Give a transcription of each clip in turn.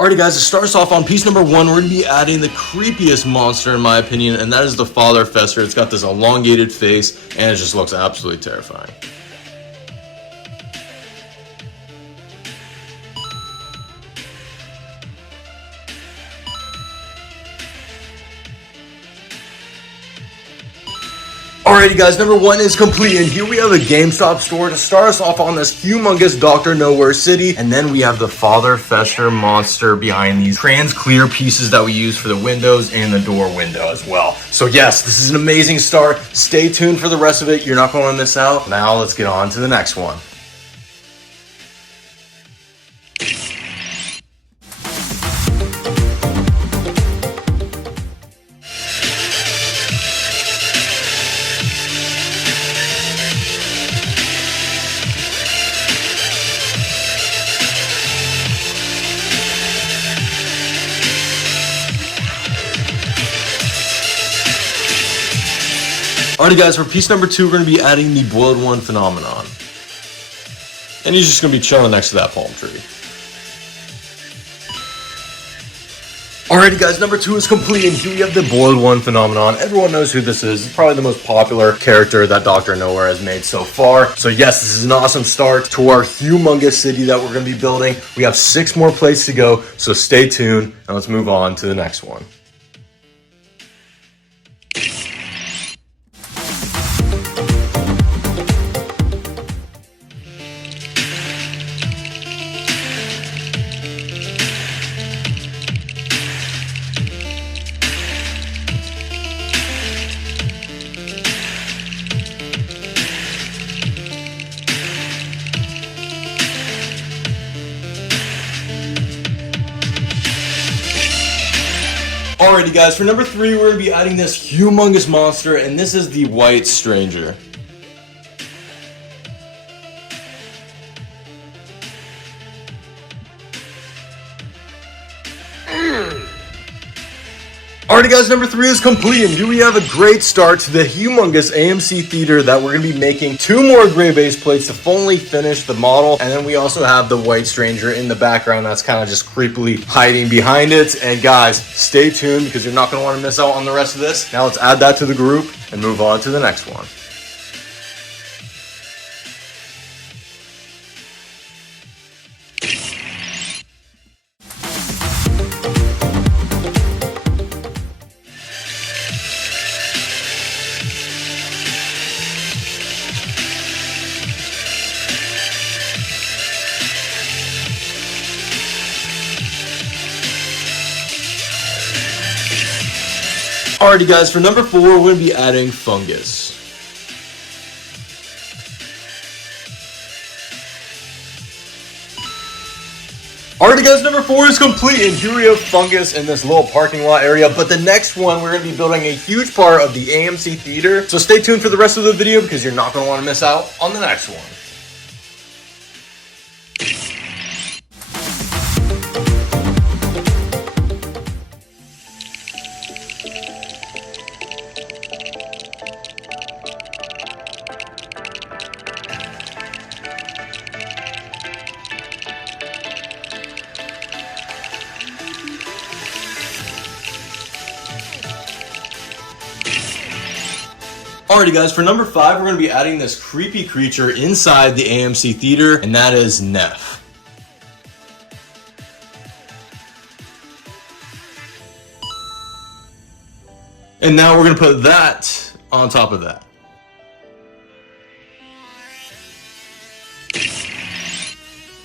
Alrighty guys, to start us off on piece number 1, we're going to be adding the creepiest monster in my opinion, and that is the Father Fester. It's got this elongated face, and it just looks absolutely terrifying. Alrighty guys, number 1 is complete, and here we have a GameStop store to start us off on this humongous Dr. Nowhere city, and then we have the Father Fester monster behind these trans clear pieces that we use for the windows and the door window as well. So yes, this is an amazing start. Stay tuned for the rest of it. You're not going to miss out. Now let's get on to the next one. Alrighty guys, for piece number 2, we're going to be adding the Boiled One phenomenon. And he's just going to be chilling next to that palm tree. Alrighty guys, number 2 is complete, and here we have the Boiled One phenomenon. Everyone knows who this is. It's probably the most popular character that Dr. Nowhere has made so far. So yes, this is an awesome start to our humongous city that we're going to be building. We have 6 more places to go, so stay tuned, and let's move on to the next one. Alrighty guys, for number 3, we're going to be adding this humongous monster, and this is the White Stranger. Alrighty guys, number 3 is complete, and here we have a great start to the humongous AMC theater that we're going to be making 2 more gray base plates to fully finish the model, and then we also have the White Stranger in the background that's kind of just creepily hiding behind it. And guys, stay tuned because you're not going to want to miss out on the rest of this. Now let's add that to the group and move on to the next one. Alrighty guys, for number 4, we're going to be adding Fungus. Alrighty guys, number 4 is complete, and here we have Fungus in this little parking lot area, but the next one, we're going to be building a huge part of the AMC theater, so stay tuned for the rest of the video because you're not going to want to miss out on the next one. Alrighty guys, for number 5, we're going to be adding this creepy creature inside the AMC theater, and that is Neph. And now we're going to put that on top of that.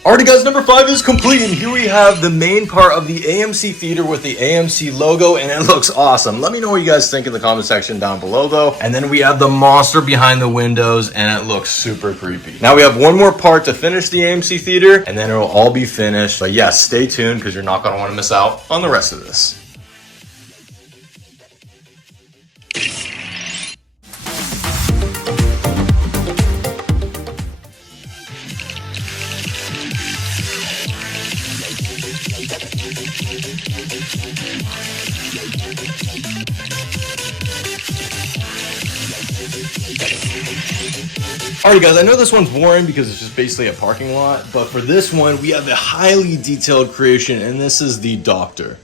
Alrighty guys, number 5 is complete, and here we have the main part of the AMC theater with the AMC logo, and it looks awesome. Let me know what you guys think in the comment section down below though. And then we have the monster behind the windows, and it looks super creepy. Now we have one more part to finish the AMC theater, and then it will all be finished. But yes, stay tuned because you're not going to want to miss out on the rest of this. Alright guys, I know this one's boring because it's just basically a parking lot, but for this one we have a highly detailed creation, and this is the Doctor.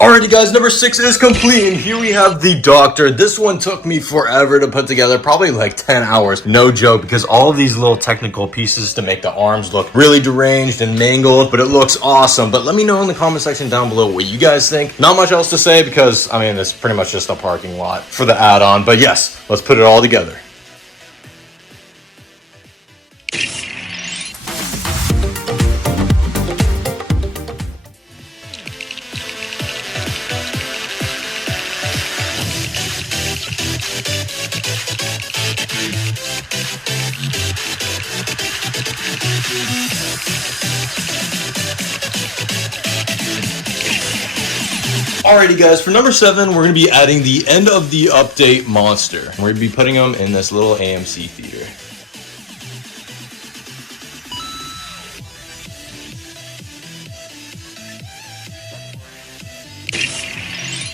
Alrighty guys, number 6 is complete, and here we have the Doctor. This one took me forever to put together, probably like 10 hours, no joke, because all of these little technical pieces to make the arms look really deranged and mangled, but it looks awesome. But let me know in the comment section down below what you guys think. Not much else to say because, I mean, it's pretty much just a parking lot for the add-on, but yes, let's put it all together. Alrighty guys, for number 7, we're going to be adding the end of the update monster. We're going to be putting them in this little AMC theater.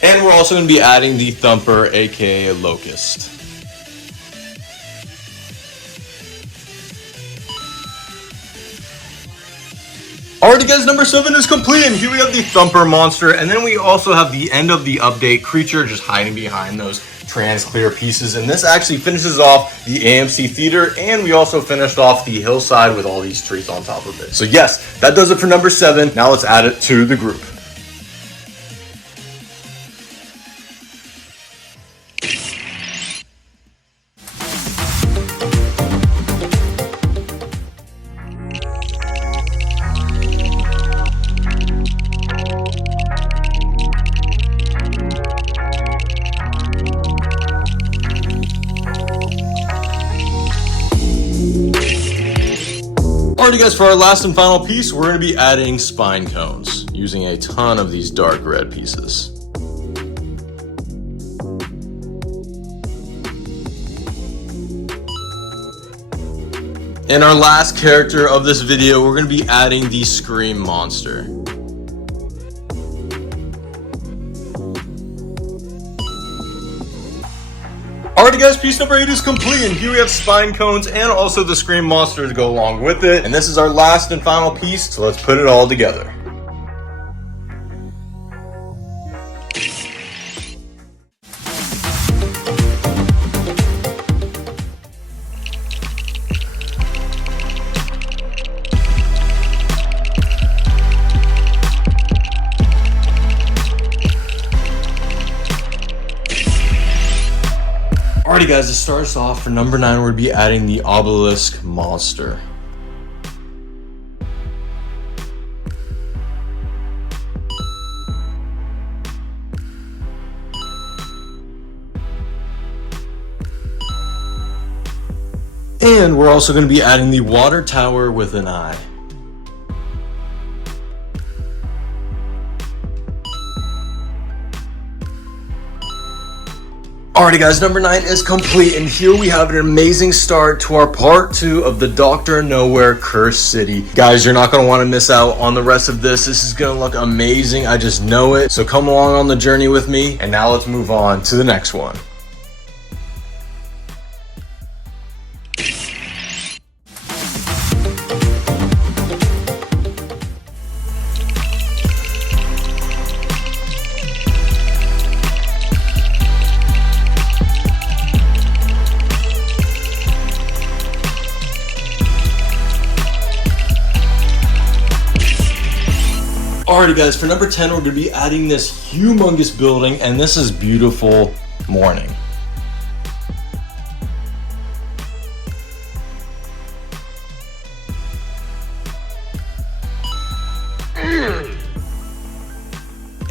And we're also going to be adding the Thumper, aka Locust. Alrighty guys, number 7 is complete, and here we have the Thumper monster, and then we also have the end of the update creature just hiding behind those trans clear pieces, and this actually finishes off the AMC theater, and we also finished off the hillside with all these trees on top of it. So yes, that does it for number 7. Now let's add it to the group. Alrighty guys, for our last and final piece, we're going to be adding spine cones, using a ton of these dark red pieces. And our last character of this video, we're going to be adding the Scream Monster. Alrighty guys, piece number 8 is complete, and here we have spine cones and also the Scream Monster to go along with it. And this is our last and final piece, so let's put it all together. Alrighty guys, to start us off, for number 9, we're going to be adding the Obelisk Monster. And we're also going to be adding the Water Tower with an eye. Alrighty guys, number 9 is complete, and here we have an amazing start to our part 2 of the Dr. Nowhere Cursed City. Guys, you're not going to want to miss out on the rest of this. This is going to look amazing, I just know it. So come along on the journey with me, and now let's move on to the next one. Alrighty guys, for number 10, we're going to be adding this humongous building, and this is Beautiful Morning.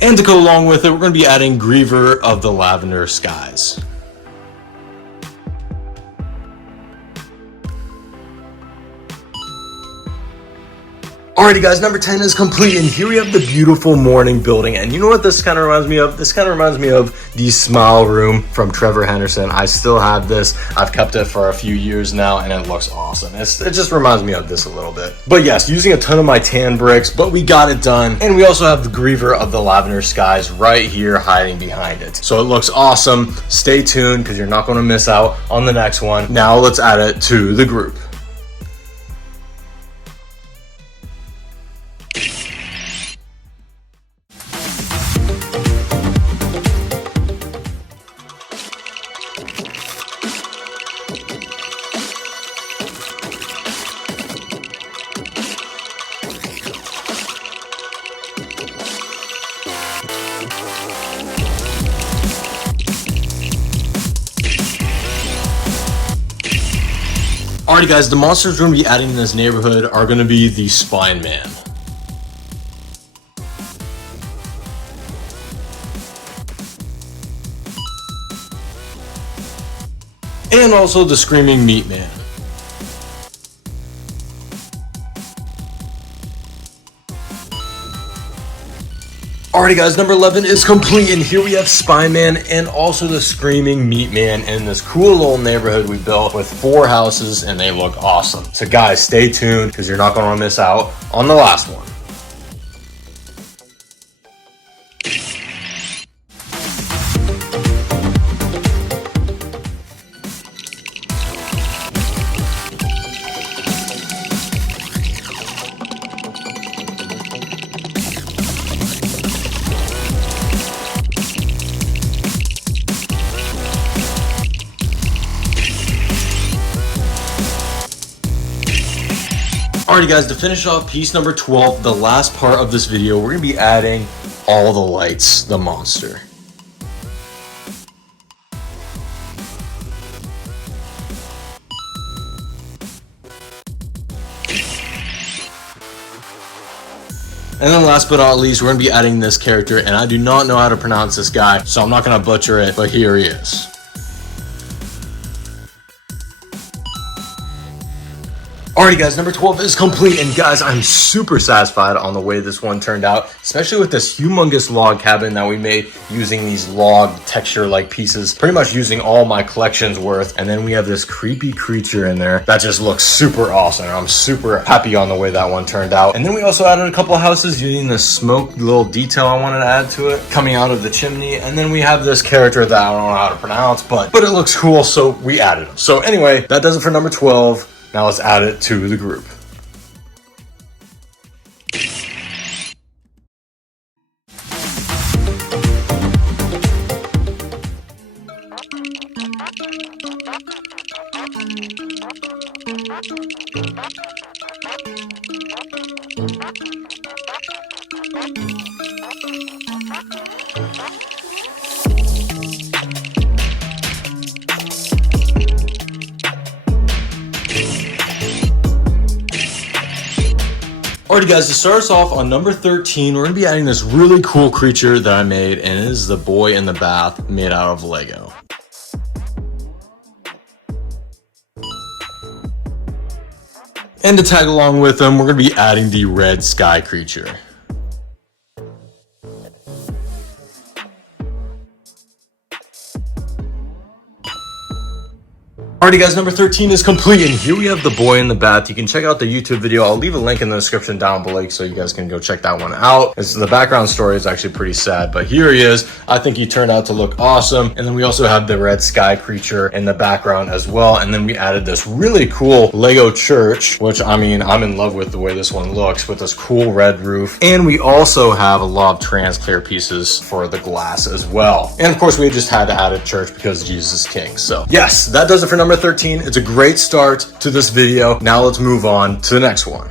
And to go along with it, we're going to be adding Griever of the Lavender Skies. Alrighty guys, number 10 is complete, and here we have the beautiful morning building. And you know what this kind of reminds me of? This kind of reminds me of the Smile Room from Trevor Henderson. I still have this. I've kept it for a few years now, and it looks awesome. It just reminds me of this a little bit. But yes, using a ton of my tan bricks, but we got it done. And we also have the Griever of the Lavender Skies right here hiding behind it. So it looks awesome. Stay tuned, because you're not going to miss out on the next one. Now let's add it to the group. Alrighty guys, the monsters we're going to be adding in this neighborhood are going to be the Spine Man. And also the Screaming Meat Man. Alrighty guys, number 11 is complete, and here we have Spine Man and also the Screaming Meat Man in this cool little neighborhood we built with 4 houses, and they look awesome. So guys, stay tuned, because you're not going to miss out on the last one. Alrighty guys, to finish off piece number 12, the last part of this video, we're going to be adding all the lights, the monster. And then last but not least, we're going to be adding this character, and I do not know how to pronounce this guy, so I'm not going to butcher it, but here he is. Alrighty guys, number 12 is complete, and guys, I'm super satisfied on the way this one turned out, especially with this humongous log cabin that we made using these log texture-like pieces, pretty much using all my collection's worth. And then we have this creepy creature in there that just looks super awesome. I'm super happy on the way that one turned out. And then we also added a couple of houses using the smoke little detail I wanted to add to it, coming out of the chimney. And then we have this character that I don't know how to pronounce, but it looks cool, so we added him. So anyway, that does it for number 12. Now let's add it to the group. Alrighty guys, to start us off on number 13, we're going to be adding this really cool creature that I made, and it is the boy in the bath made out of Lego. And to tag along with them, we're going to be adding the red sky creature. Alrighty guys, number 13 is complete, and here we have the boy in the bath. You can check out the YouTube video. I'll leave a link in the description down below so you guys can go check that one out. The background story is actually pretty sad, but here he is. I think he turned out to look awesome. And then we also have the red sky creature in the background as well. And then we added this really cool Lego church, which I mean, I'm in love with the way this one looks with this cool red roof. And we also have a lot of trans clear pieces for the glass as well. And of course, we just had to add a church because Jesus is king. So yes, that does it for number 13. It's a great start to this video. Now let's move on to the next one.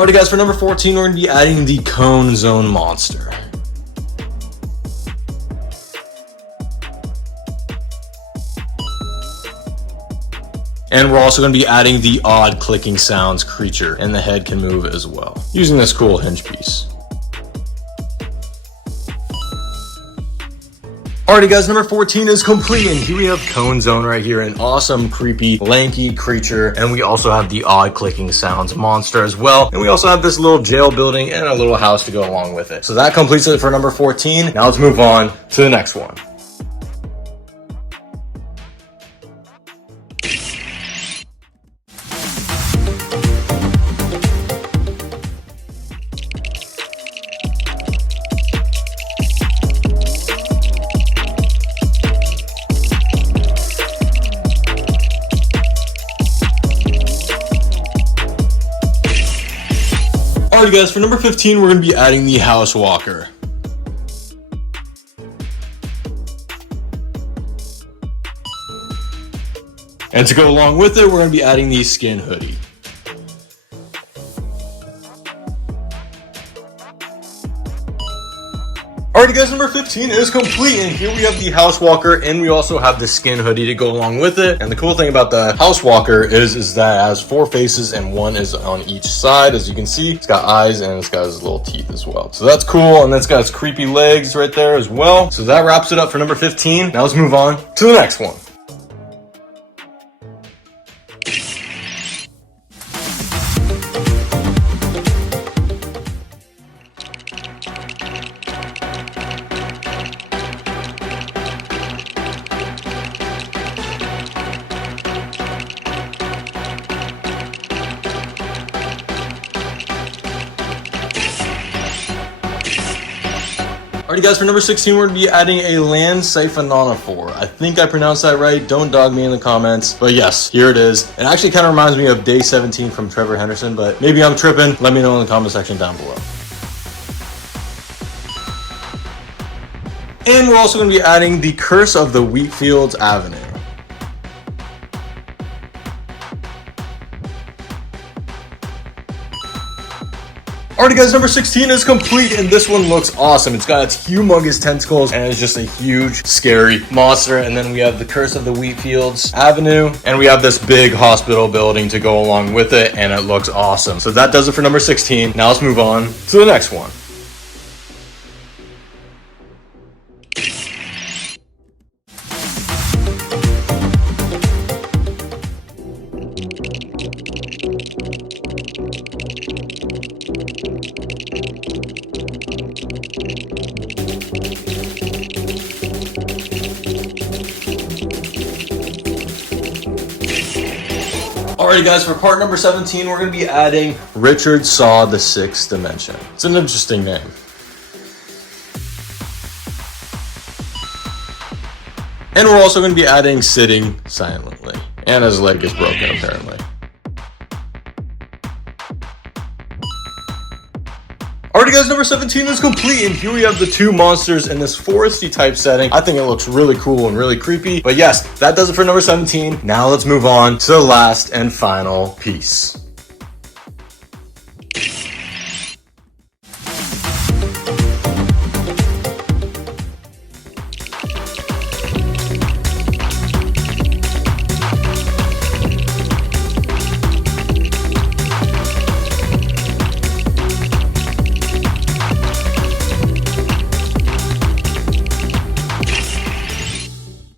Alrighty guys, for number 14, we're going to be adding the Cone Zone Monster. And we're also going to be adding the odd clicking sounds creature, and the head can move as well, using this cool hinge piece. Alrighty guys, number 14 is complete, and here we have Cone Zone right here, an awesome, creepy, lanky creature, and we also have the odd clicking sounds monster as well, and we also have this little jail building and a little house to go along with it. So that completes it for number 14. Now let's move on to the next one. Alright guys, for number 15, we're going to be adding the House Walker. And to go along with it, we're going to be adding the Skinhoodie. Alrighty guys, number 15 is complete, and here we have the House Walker, and we also have the Skinhoodie to go along with it. And the cool thing about the House Walker is that it has 4 faces and 1 is on each side. As you can see, it's got eyes and it's got his little teeth as well. So that's cool, and it's got its creepy legs right there as well. So that wraps it up for number 15. Now let's move on to the next one. Alrighty guys, for number 16, we're going to be adding a land Siphonophore. I think I pronounced that right. Don't dog me in the comments. But yes, here it is. It actually kind of reminds me of Day 17 from Trevor Henderson, but maybe I'm tripping. Let me know in the comment section down below. And we're also going to be adding the Curse of the Westfields Avenue. Alrighty guys, number 16 is complete, and this one looks awesome. It's got its humongous tentacles, and it's just a huge, scary monster. And then we have the Curse of the Westfields Avenue, and we have this big hospital building to go along with it, and it looks awesome. So that does it for number 16. Now let's move on to the next one. Alrighty guys, for part number 17, we're going to be adding Richard Saw the Sixth Dimension. It's an interesting name. And we're also going to be adding Sitting Silently. And his leg is broken apparently. Alrighty guys, number 17 is complete, and here we have the 2 monsters in this foresty type setting. I think it looks really cool and really creepy. But yes, that does it for number 17. Now let's move on to the last and final piece.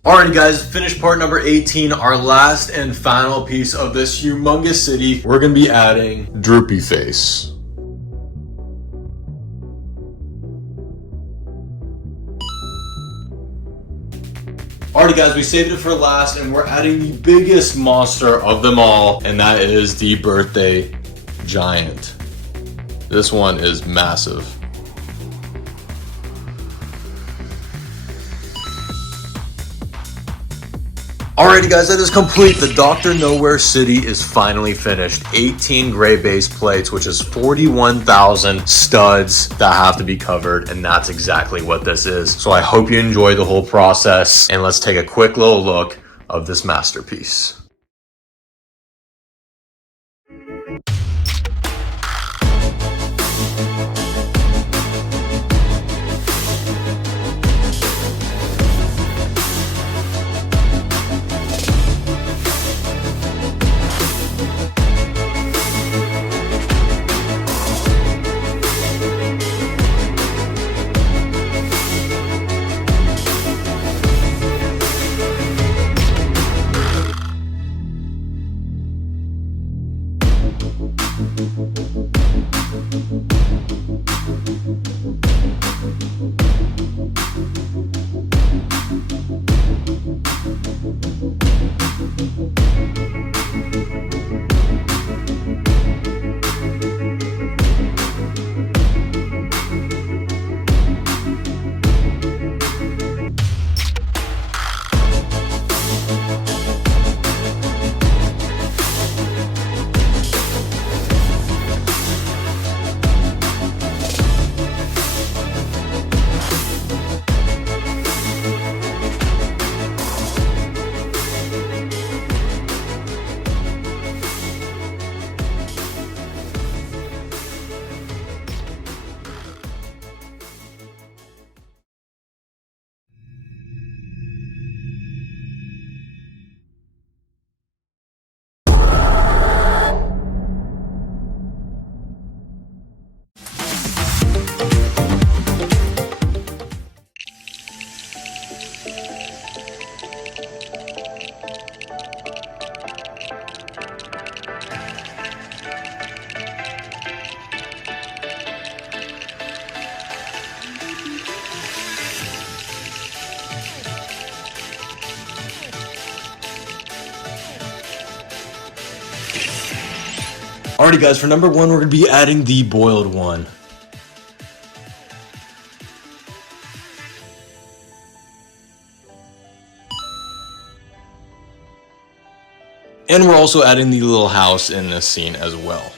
Alrighty guys, finished part number 18, our last and final piece of this humongous city. We're going to be adding Droopy Face. Alrighty guys, we saved it for last, and we're adding the biggest monster of them all, and that is the Birthday Giant. This one is massive. Alrighty guys, that is complete. The Dr. Nowhere City is finally finished. 18 gray base plates, which is 41,000 studs that have to be covered, and that's exactly what this is. So I hope you enjoy the whole process, and let's take a quick little look of this masterpiece. Alrighty guys, for number 1 we're going to be adding the boiled one. And we're also adding the little house in this scene as well.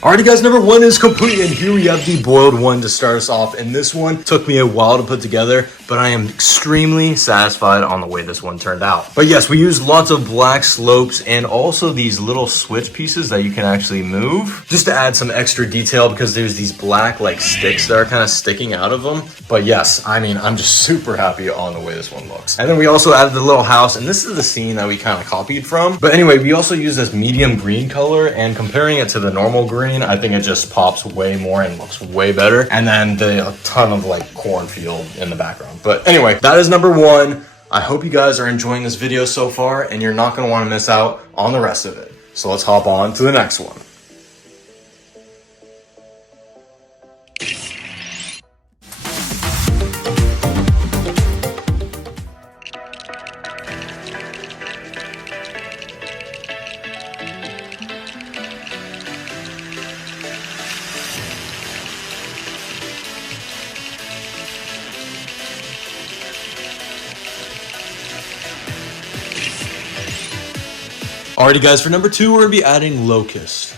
Alrighty guys, number 1 is complete, and here we have the boiled one to start us off. And this one took me a while to put together, but I am extremely satisfied on the way this one turned out. But yes, we used lots of black slopes and also these little switch pieces that you can actually move, just to add some extra detail because there's these black like sticks that are kind of sticking out of them. But yes, I mean, I'm just super happy on the way this one looks. And then we also added the little house, and this is the scene that we kind of copied from. But anyway, we also used this medium green color, and comparing it to the normal green, I think it just pops way more and looks way better. And then a ton of like cornfield in the background. But anyway, that is number 1. I hope you guys are enjoying this video so far, and you're not going to want to miss out on the rest of it. So let's hop on to the next one. Alrighty guys, for number 2 we're going to be adding Locust.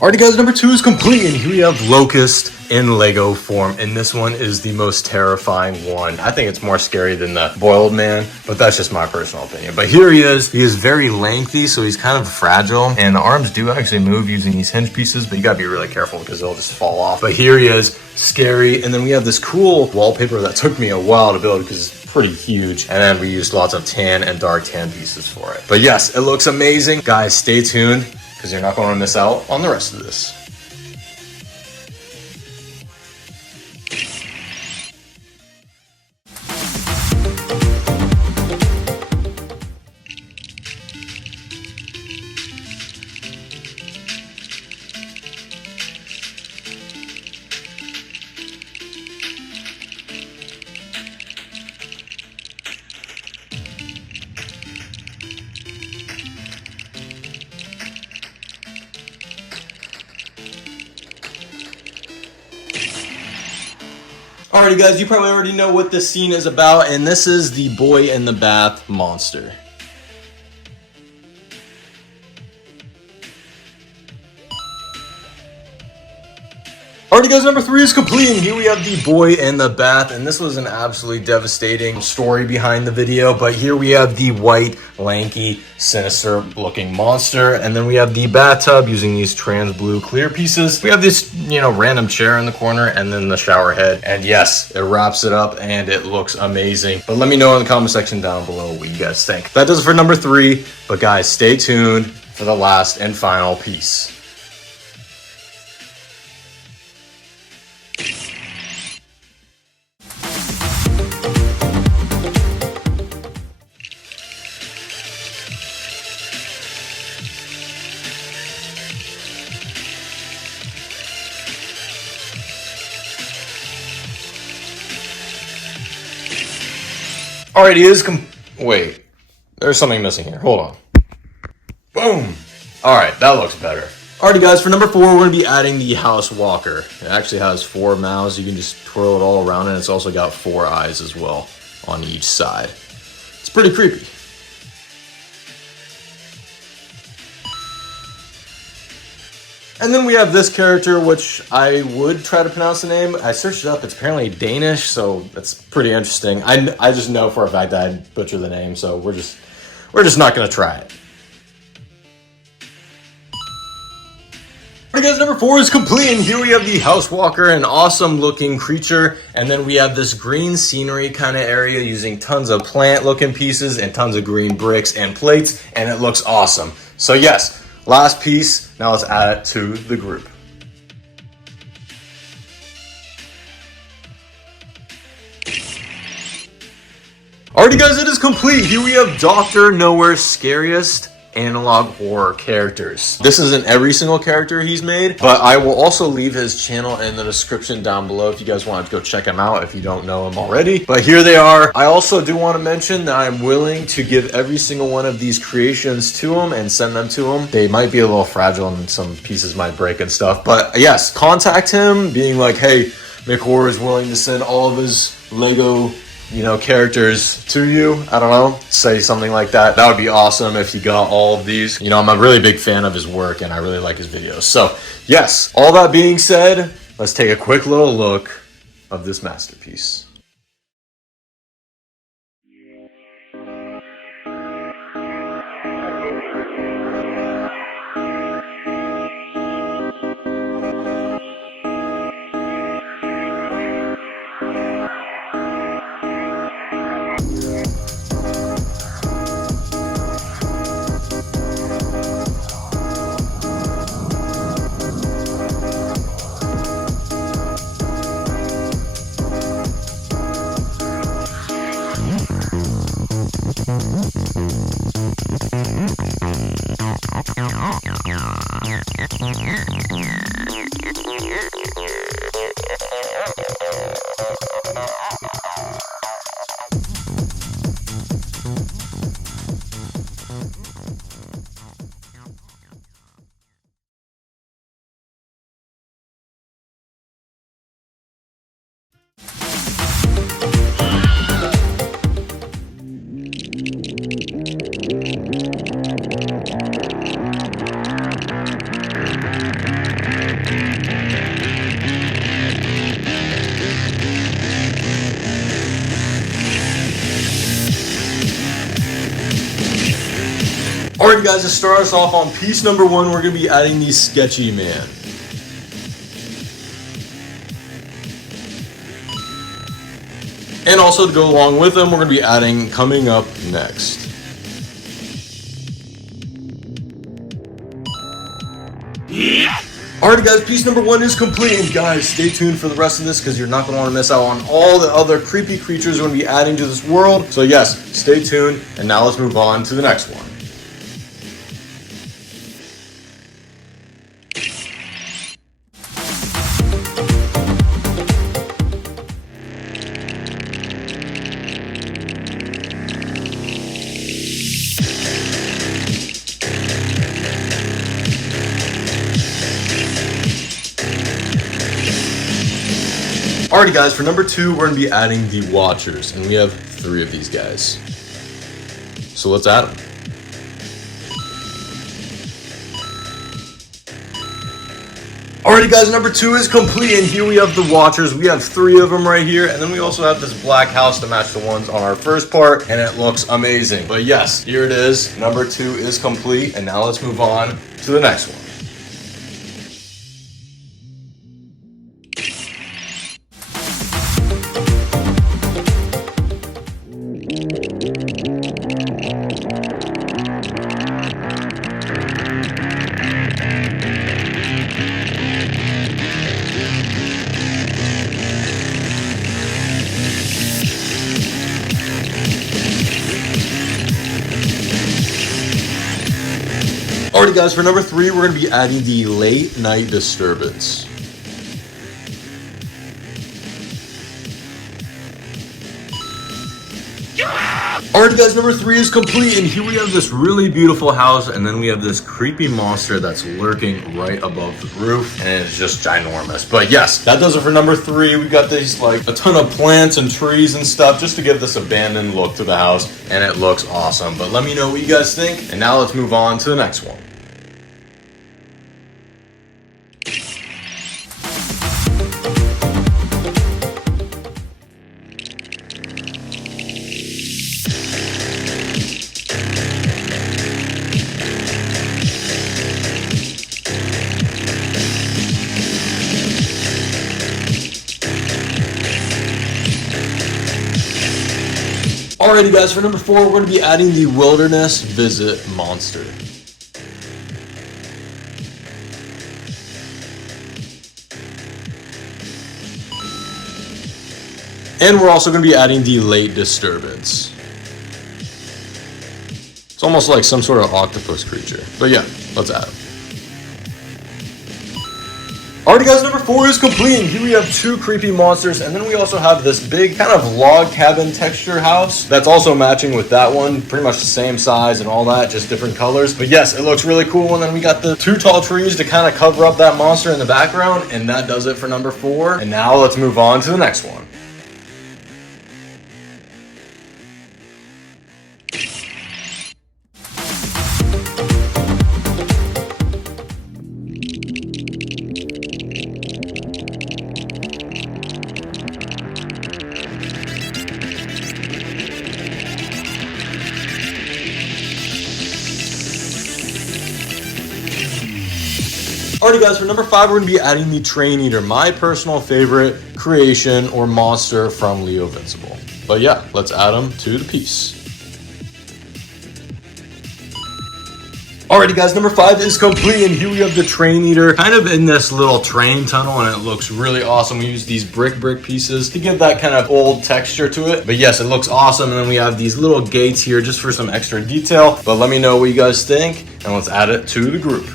Alrighty guys, number 2 is complete, and here we have Locust in Lego form, and this one is the most terrifying one. I think it's more scary than the boiled man, but that's just my personal opinion. But here he is very lengthy, so he's kind of fragile, and the arms do actually move using these hinge pieces, but you gotta be really careful because they'll just fall off. But here he is, scary, and then we have this cool wallpaper that took me a while to build because it's pretty huge, and then we used lots of tan and dark tan pieces for it. But yes, it looks amazing. Guys, stay tuned because you're not going to miss out on the rest of this. Alrighty guys, you probably already know what this scene is about, and this is the boy in the bath monster. Alrighty guys, number 3 is complete, and here we have the boy in the bath, and this was an absolutely devastating story behind the video, but here we have the white, lanky, sinister looking monster, and then we have the bathtub using these trans blue clear pieces. We have this, random chair in the corner, and then the shower head, and yes, it wraps it up, and it looks amazing. But let me know in the comment section down below what you guys think. That does it for number 3, but guys, stay tuned for the last and final piece. Alright, wait, there's something missing here. Hold on. Boom. Alright, that looks better. Alrighty guys, for number 4, we're going to be adding the house walker. It actually has 4 mouths. You can just twirl it all around, and it's also got 4 eyes as well on each side. It's pretty creepy. And then we have this character, which I would try to pronounce the name. I searched it up. It's apparently Danish, so that's pretty interesting. I just know for a fact that I'd butcher the name, so we're just not going to try it. Alright guys, number 4 is complete, and here we have the house walker, an awesome looking creature, and then we have this green scenery kind of area using tons of plant looking pieces and tons of green bricks and plates, and it looks awesome. So yes, last piece, now let's add it to the group. Alrighty guys, it is complete. Here we have Dr. Nowhere's Scariest. analog horror characters. This isn't every single character he's made, but I will also leave his channel in the description down below if you guys want to go check him out if you don't know him already. But here they are. I also do want to mention that I'm willing to give every single one of these creations to him and send them to him. They might be a little fragile and some pieces might break and stuff, but yes, contact him being like, hey, McHorror is willing to send all of his Lego, you know, characters to you. I don't know, say something like that. That would be awesome if you got all of these. You know, I'm a really big fan of his work and I really like his videos. So yes, all that being said, let's take a quick little look of this masterpiece. Alright guys, to start us off on piece number 1, we're going to be adding the Sketchy Man. And also to go along with them, we're going to be adding coming up next. Alright guys, piece number 1 is complete, and guys, stay tuned for the rest of this because you're not going to want to miss out on all the other creepy creatures we're going to be adding to this world. So yes, stay tuned, and now let's move on to the next one. Alrighty guys, for number 2, we're going to be adding the Watchers, and we have 3 of these guys. So let's add them. Alrighty guys, number 2 is complete, and here we have the Watchers. We have 3 of them right here, and then we also have this black house to match the ones on our first part, and it looks amazing. But yes, here it is. Number 2 is complete, and now let's move on to the next one. Alrighty guys, for number 3, we're going to be adding the Late Night Disturbance. Alrighty guys, number 3 is complete, and here we have this really beautiful house, and then we have this creepy monster that's lurking right above the roof, and it's just ginormous. But yes, that does it for number 3. We got these like a ton of plants and trees and stuff just to give this abandoned look to the house, and it looks awesome. But let me know what you guys think, and now let's move on to the next one. Alrighty guys, for number 4, we're going to be adding the Wilderness Visit Monster. And we're also going to be adding the Late Disturbance. It's almost like some sort of octopus creature. But yeah, let's add him. Alrighty guys, number 4 is complete, and here we have 2 creepy monsters, and then we also have this big kind of log cabin texture house that's also matching with that one, pretty much the same size and all that, just different colors. But yes, it looks really cool, and then we got the 2 tall trees to kind of cover up that monster in the background, and that does it for number 4. And now let's move on to the next one. Alrighty guys, for number 5 we're going to be adding the Train Eater, my personal favorite creation or monster from Leovincible. But yeah, let's add him to the piece. Alrighty guys, number 5 is complete, and here we have the Train Eater kind of in this little train tunnel, and it looks really awesome. We use these brick pieces to give that kind of old texture to it. But yes, it looks awesome, and then we have these little gates here just for some extra detail. But let me know what you guys think, and let's add it to the group.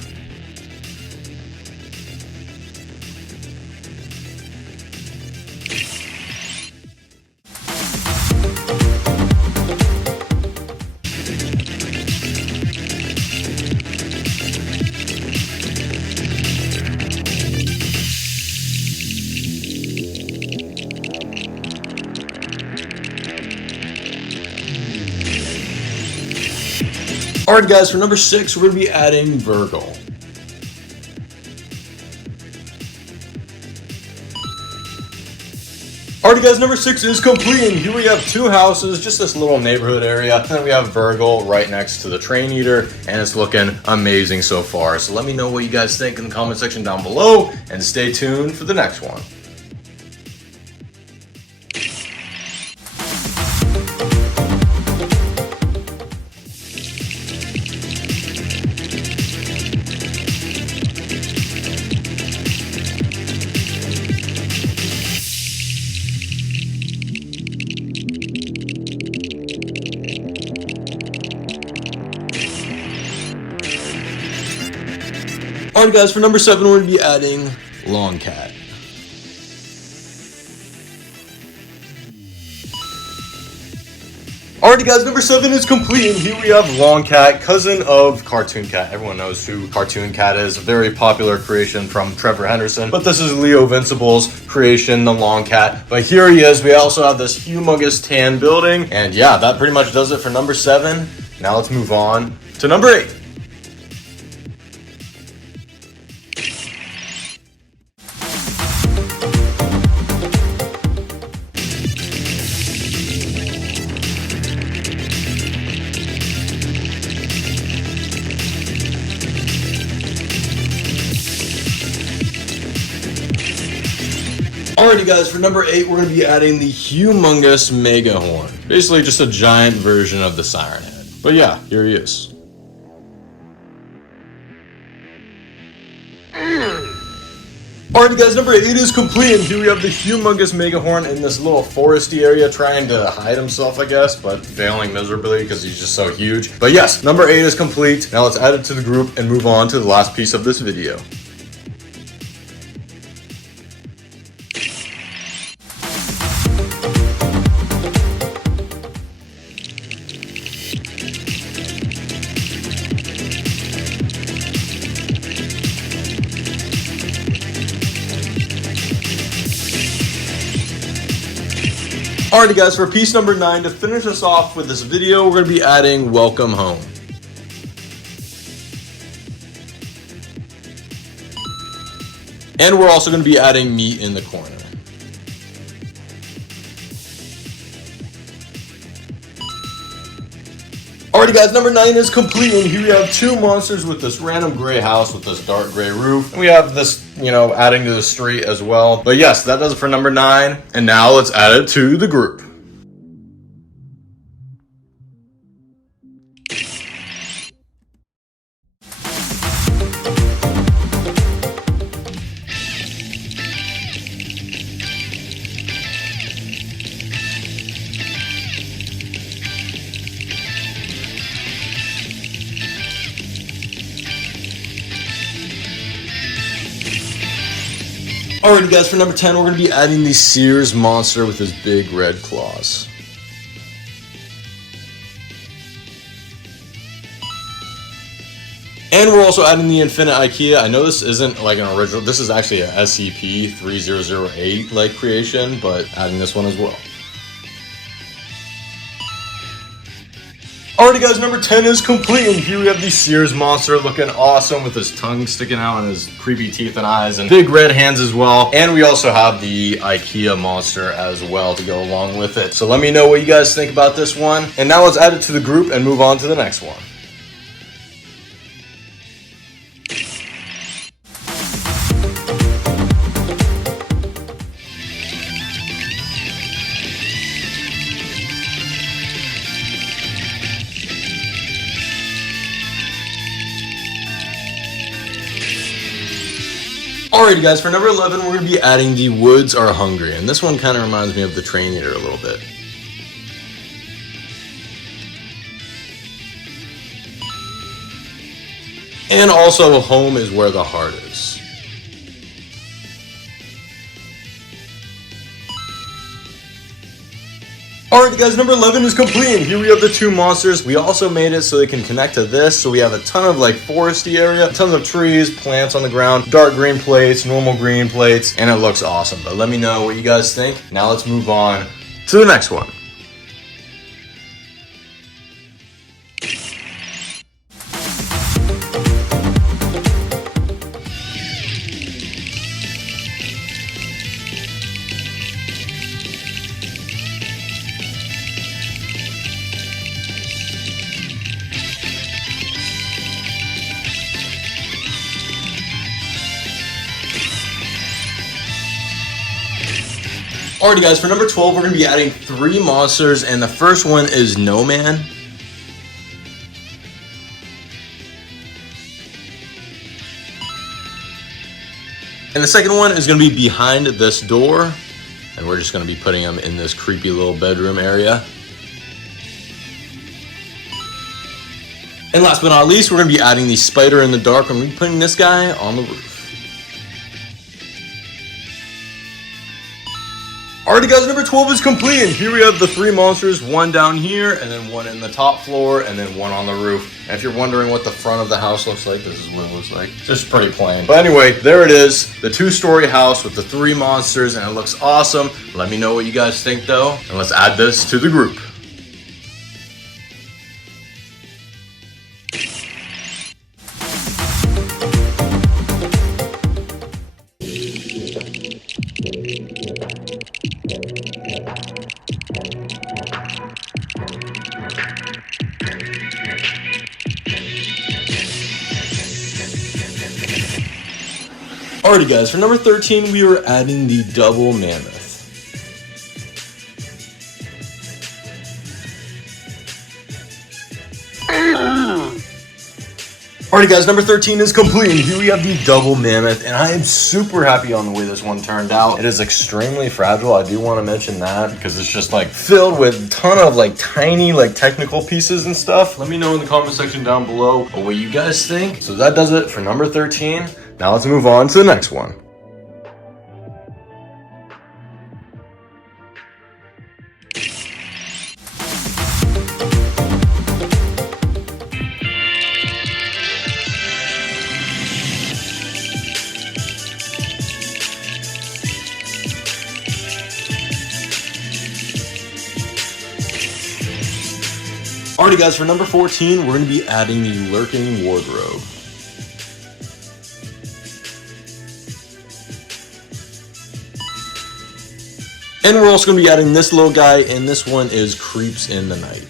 Alright guys, for number 6 we're going to be adding Virgil. Alright guys, number 6 is complete, and here we have 2 houses, just this little neighborhood area. And then we have Virgil right next to the Train Eater, and it's looking amazing so far. So let me know what you guys think in the comment section down below, and stay tuned for the next one. Alright guys, for number 7 we're going to be adding Long Cat. Alrighty guys, number 7 is complete, and here we have Long Cat, cousin of Cartoon Cat. Everyone knows who Cartoon Cat is, a very popular creation from Trevor Henderson. But this is Leovincible's creation, the Long Cat. But here he is. We also have this humongous tan building. And yeah, that pretty much does it for number 7. Now let's move on to number 8. Alrighty guys, for number 8 we're going to be adding the humongous Megahorn. Basically just a giant version of the Siren Head. But yeah, here he is. Alrighty guys, number 8 is complete, and here we have the humongous Megahorn in this little foresty area trying to hide himself, I guess, but failing miserably because he's just so huge. But yes, number 8 is complete. Now let's add it to the group and move on to the last piece of this video. Alrighty guys, for piece number 9, to finish us off with this video, we're going to be adding Welcome Home. And we're also going to be adding Meat in the corner. Alrighty guys, number 9 is complete, and here we have 2 monsters with this random gray house with this dark gray roof. And we have this, adding to the street as well. But yes, that does it for number 9. And now let's add it to the group. Alrighty guys, for number 10, we're going to be adding the Sears Monster with his big red claws. And we're also adding the Infinite Ikea. I know this isn't like an original, this is actually a SCP-3008 like creation, but adding this one as well. Alrighty guys, number 10 is complete, and here we have the Sears Monster looking awesome with his tongue sticking out and his creepy teeth and eyes and big red hands as well. And we also have the Ikea Monster as well to go along with it. So let me know what you guys think about this one. And now let's add it to the group and move on to the next one. Alrighty guys, for number 11, we're going to be adding the Woods Are Hungry, and this one kind of reminds me of the Train Eater a little bit. And also, Home is Where the Heart is. Alright guys, number 11 is complete, and here we have the two monsters. We also made it so they can connect to this, so we have a ton of like foresty area, tons of trees, plants on the ground, dark green plates, normal green plates, and it looks awesome. But let me know what you guys think. Now let's move on to the next one. Alrighty guys, for number 12, we're going to be adding 3 monsters, and the first one is No Man. And the second one is going to be Behind This Door, and we're just going to be putting him in this creepy little bedroom area. And last but not least, we're going to be adding the Spider in the Dark, and we're putting this guy on the roof. Alrighty guys, number 12 is complete, and here we have the 3 monsters, one down here, and then one in the top floor, and then one on the roof. And if you're wondering what the front of the house looks like, this is what it looks like. It's just pretty plain. But anyway, there it is, the 2-story house with the 3 monsters, and it looks awesome. Let me know what you guys think though, and let's add this to the group. Alrighty guys, for number 13, we are adding the Double Mammoth. Alrighty guys, number 13 is complete, and here we have the Double Mammoth, and I am super happy on the way this one turned out. It is extremely fragile, I do want to mention that, because it's just like filled with a ton of like tiny like technical pieces and stuff. Let me know in the comment section down below what you guys think. So that does it for number 13. Now let's move on to the next one. Alrighty guys, for number 14, we're going to be adding the Lurking Wardrobe. And we're also going to be adding this little guy, and this one is Creeps in the Night.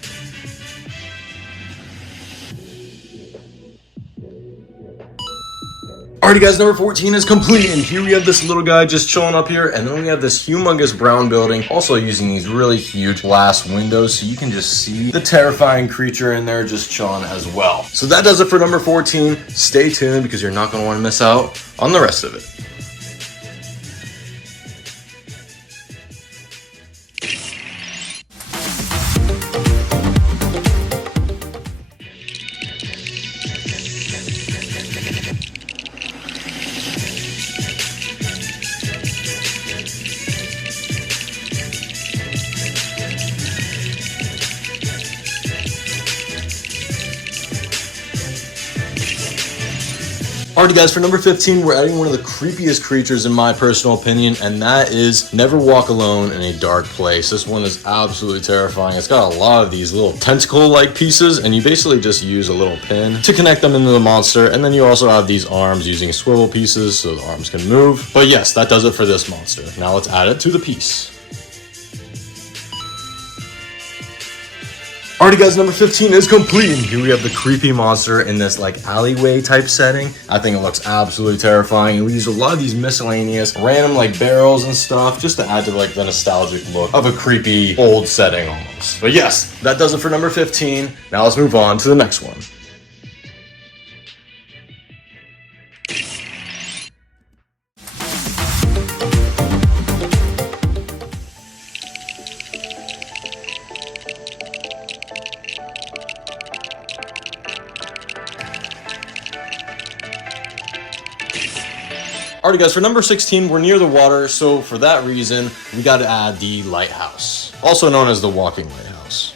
Alrighty guys, number 14 is complete, and here we have this little guy just chilling up here, and then we have this humongous brown building, also using these really huge glass windows, so you can just see the terrifying creature in there just chilling as well. So that does it for number 14. Stay tuned, because you're not going to want to miss out on the rest of it. Alrighty guys, for number 15, we're adding one of the creepiest creatures in my personal opinion, and that is Never Walk Alone in a Dark Place. This one is absolutely terrifying. It's got a lot of these little tentacle-like pieces, and you basically just use a little pin to connect them into the monster, and then you also have these arms using swivel pieces so the arms can move. But yes, that does it for this monster. Now let's add it to the piece. Alrighty guys, number 15 is complete, and here we have the creepy monster in this like alleyway type setting. I think it looks absolutely terrifying. We use a lot of these miscellaneous random like barrels and stuff just to add to like the nostalgic look of a creepy old setting almost. But yes, that does it for number 15. Now let's move on to the next one. Alright guys, for number 16, we're near the water, so for that reason, we gotta add the Lighthouse, also known as the Walking Lighthouse.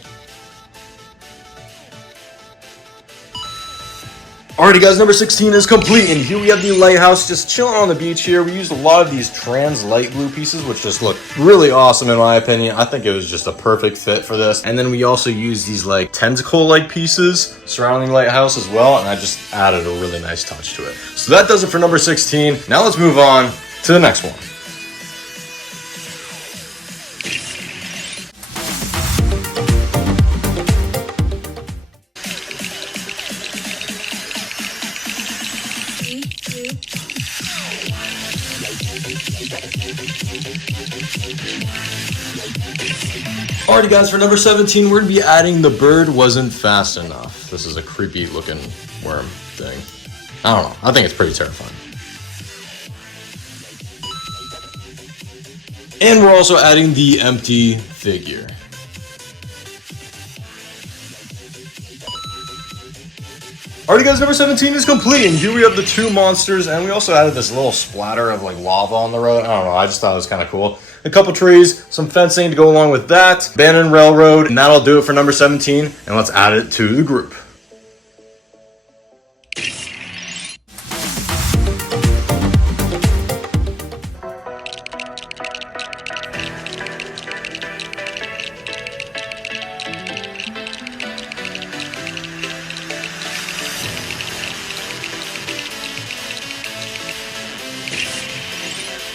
Alrighty guys, number 16 is complete, and here we have the Lighthouse just chilling on the beach here. We used a lot of these trans light blue pieces, which just look really awesome in my opinion. I think it was just a perfect fit for this. And then we also used these like tentacle-like pieces surrounding Lighthouse as well, and I just added a really nice touch to it. So that does it for number 16. Now let's move on to the next one. Alrighty guys, for number 17, we're going to be adding The Bird Wasn't Fast Enough. This is a creepy looking worm thing. I don't know, I think it's pretty terrifying. And we're also adding the empty figure. Alrighty guys, number 17 is complete, and here we have the two monsters, and we also added this little splatter of like lava on the road. I don't know, I just thought it was kind of cool. A couple trees, some fencing to go along with that, abandoned railroad, and that'll do it for number 17, and let's add it to the group.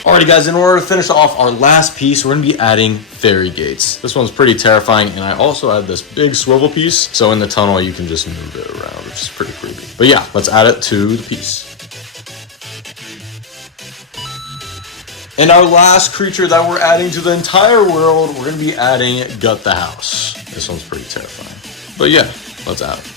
Alrighty guys, in order to finish off our last piece, we're going to be adding fairy gates. This one's pretty terrifying, and I also have this big swivel piece, so in the tunnel you can just move it around, which is pretty creepy. But yeah, let's add it to the piece. And our last creature that we're adding to the entire world, we're going to be adding Gut the House. This one's pretty terrifying. But yeah, let's add it.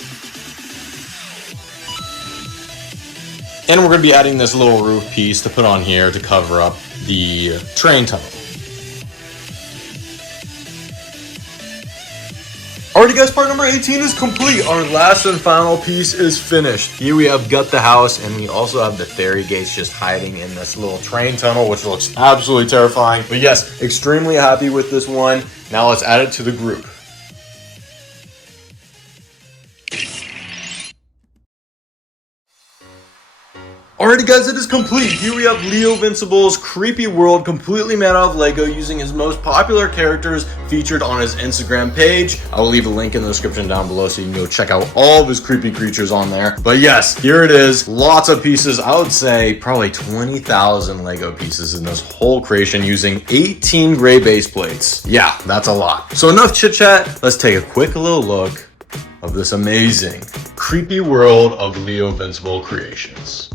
And we're going to be adding this little roof piece to put on here to cover up the train tunnel. Alrighty guys, part number 18 is complete. Our last and final piece is finished. Here we have Gut the House, and we also have the fairy gates just hiding in this little train tunnel, which looks absolutely terrifying. But yes, extremely happy with this one. Now let's add it to the group. Alrighty guys, it is complete. Here we have Leovincible's creepy world completely made out of Lego using his most popular characters featured on his Instagram page. I will leave a link in the description down below so you can go check out all of his creepy creatures on there. But yes, here it is. Lots of pieces. I would say probably 20,000 Lego pieces in this whole creation using 18 gray base plates. Yeah, that's a lot. So enough chit chat. Let's take a quick little look of this amazing creepy world of Leovincible creations.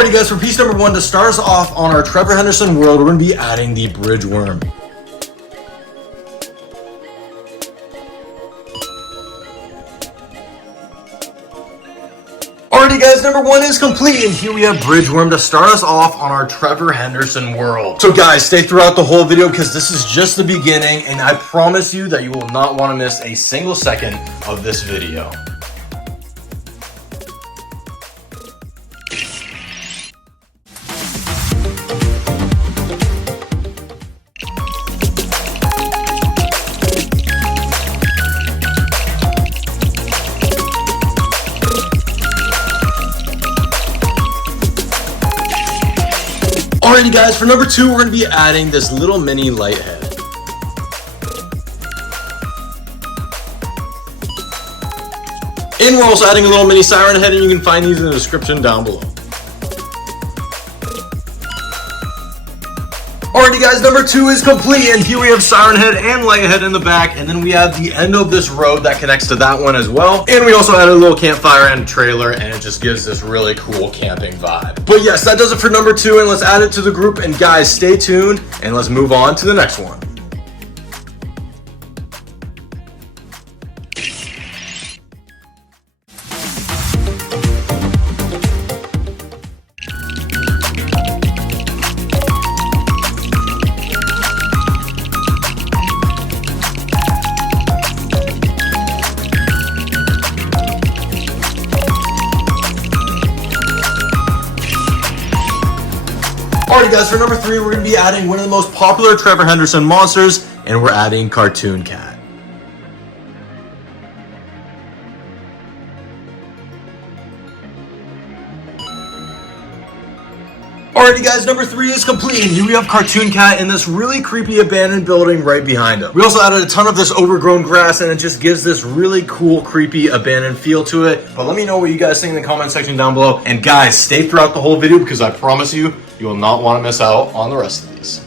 Alrighty guys, for piece number 1, to start us off on our Trevor Henderson world, we're going to be adding the bridge worm. Alrighty guys, number 1 is complete, and here we have Bridgeworm to start us off on our Trevor Henderson world. So guys, stay throughout the whole video because this is just the beginning, and I promise you that you will not want to miss a single second of this video. Alrighty guys, for number 2, we're going to be adding this little mini light head. And we're also adding a little mini Siren Head, and you can find these in the description down below. Alrighty guys, number 2 is complete, and here we have Siren Head and Light Head in the back, and then we have the end of this road that connects to that one as well. And we also added a little campfire and trailer, and it just gives this really cool camping vibe. But yes, that does it for number 2, and let's add it to the group. And guys, stay tuned, and let's move on to the next one. Alright guys, for number 3, we're going to be adding one of the most popular Trevor Henderson monsters, and we're adding Cartoon Cat. Alrighty guys, number 3 is complete, and here we have Cartoon Cat in this really creepy abandoned building right behind him. We also added a ton of this overgrown grass, and it just gives this really cool, creepy, abandoned feel to it. But let me know what you guys think in the comment section down below. And guys, stay throughout the whole video because I promise you, you will not want to miss out on the rest of these.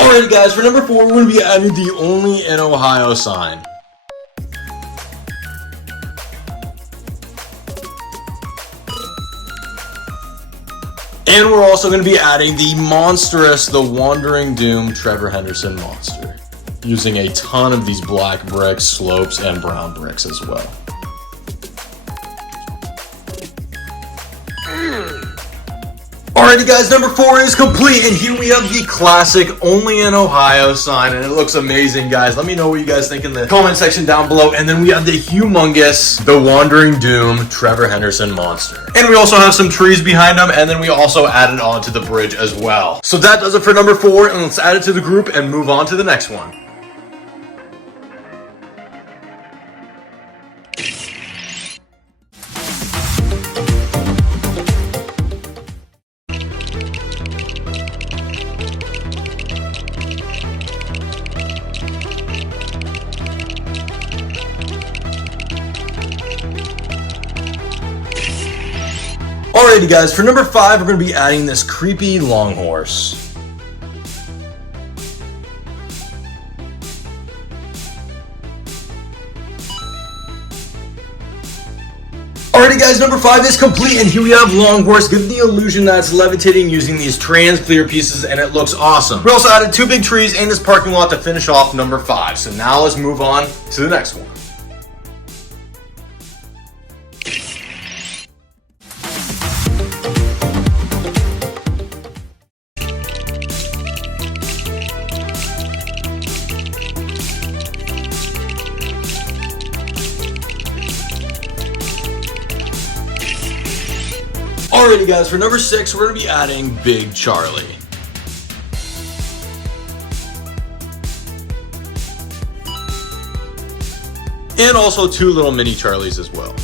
Alright guys, for number 4, we're going to be adding the only in Ohio sign. And we're also going to be adding the monstrous, the Wandering Doom Trevor Henderson Monster, using a ton of these black bricks, slopes, and brown bricks as well. Alrighty guys, number 4 is complete, and here we have the classic only in Ohio sign, and it looks amazing guys. Let me know what you guys think in the comment section down below. And then we have the humongous, the Wandering Doom Trevor Henderson Monster. And we also have some trees behind them, and then we also added onto the bridge as well. So that does it for number 4, and let's add it to the group and move on to the next one. Alrighty guys, for number 5, we're going to be adding this creepy long horse. Alrighty guys, number 5 is complete, and here we have Long Horse. Give the illusion that it's levitating using these trans clear pieces, and it looks awesome. We also added 2 big trees in this parking lot to finish off number 5. So now let's move on to the next one. Alrighty guys, for number 6, we're going to be adding Big Charlie. And also 2 little mini Charlies as well.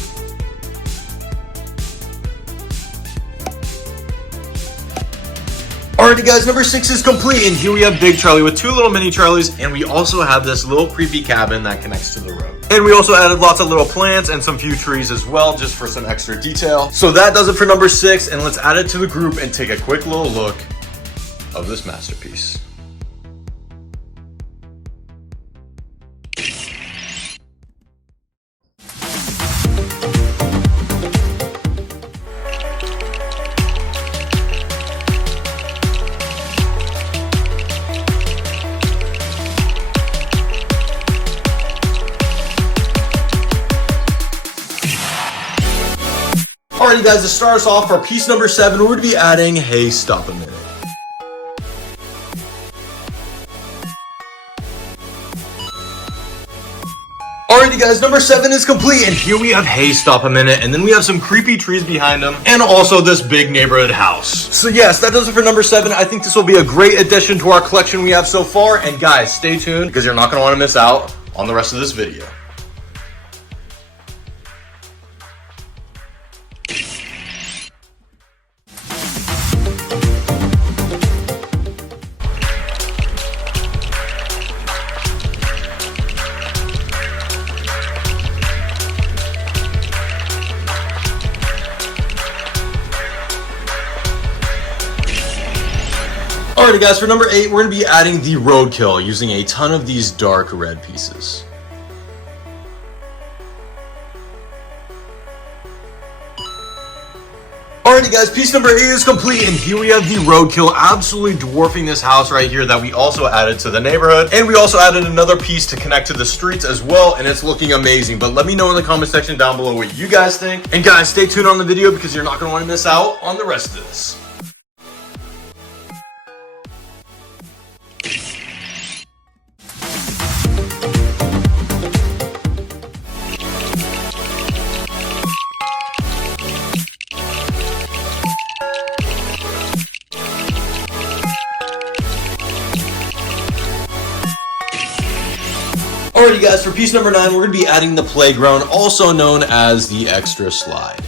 Alrighty guys, number 6 is complete, and here we have Big Charlie with 2 little mini Charlies, and we also have this little creepy cabin that connects to the road. And we also added lots of little plants and some few trees as well, just for some extra detail. So that does it for number 6, and let's add it to the group and take a quick little look of this masterpiece. Alrighty guys, to start us off for piece number 7, we're going to be adding Hey Stop a Minute. Alrighty guys, number 7 is complete, and here we have Hey Stop a Minute, and then we have some creepy trees behind them, and also this big neighborhood house. So yes, that does it for number 7. I think this will be a great addition to our collection we have so far, and guys, stay tuned, because you're not going to want to miss out on the rest of this video. Alrighty guys, for number 8, we're going to be adding the Roadkill using a ton of these dark red pieces. Alrighty guys, piece number 8 is complete, and here we have the Roadkill absolutely dwarfing this house right here that we also added to the neighborhood. And we also added another piece to connect to the streets as well, and it's looking amazing. But let me know in the comment section down below what you guys think. And guys, stay tuned on the video because you're not going to want to miss out on the rest of this. Alrighty guys, for piece number 9, we're going to be adding the playground, also known as the extra slide.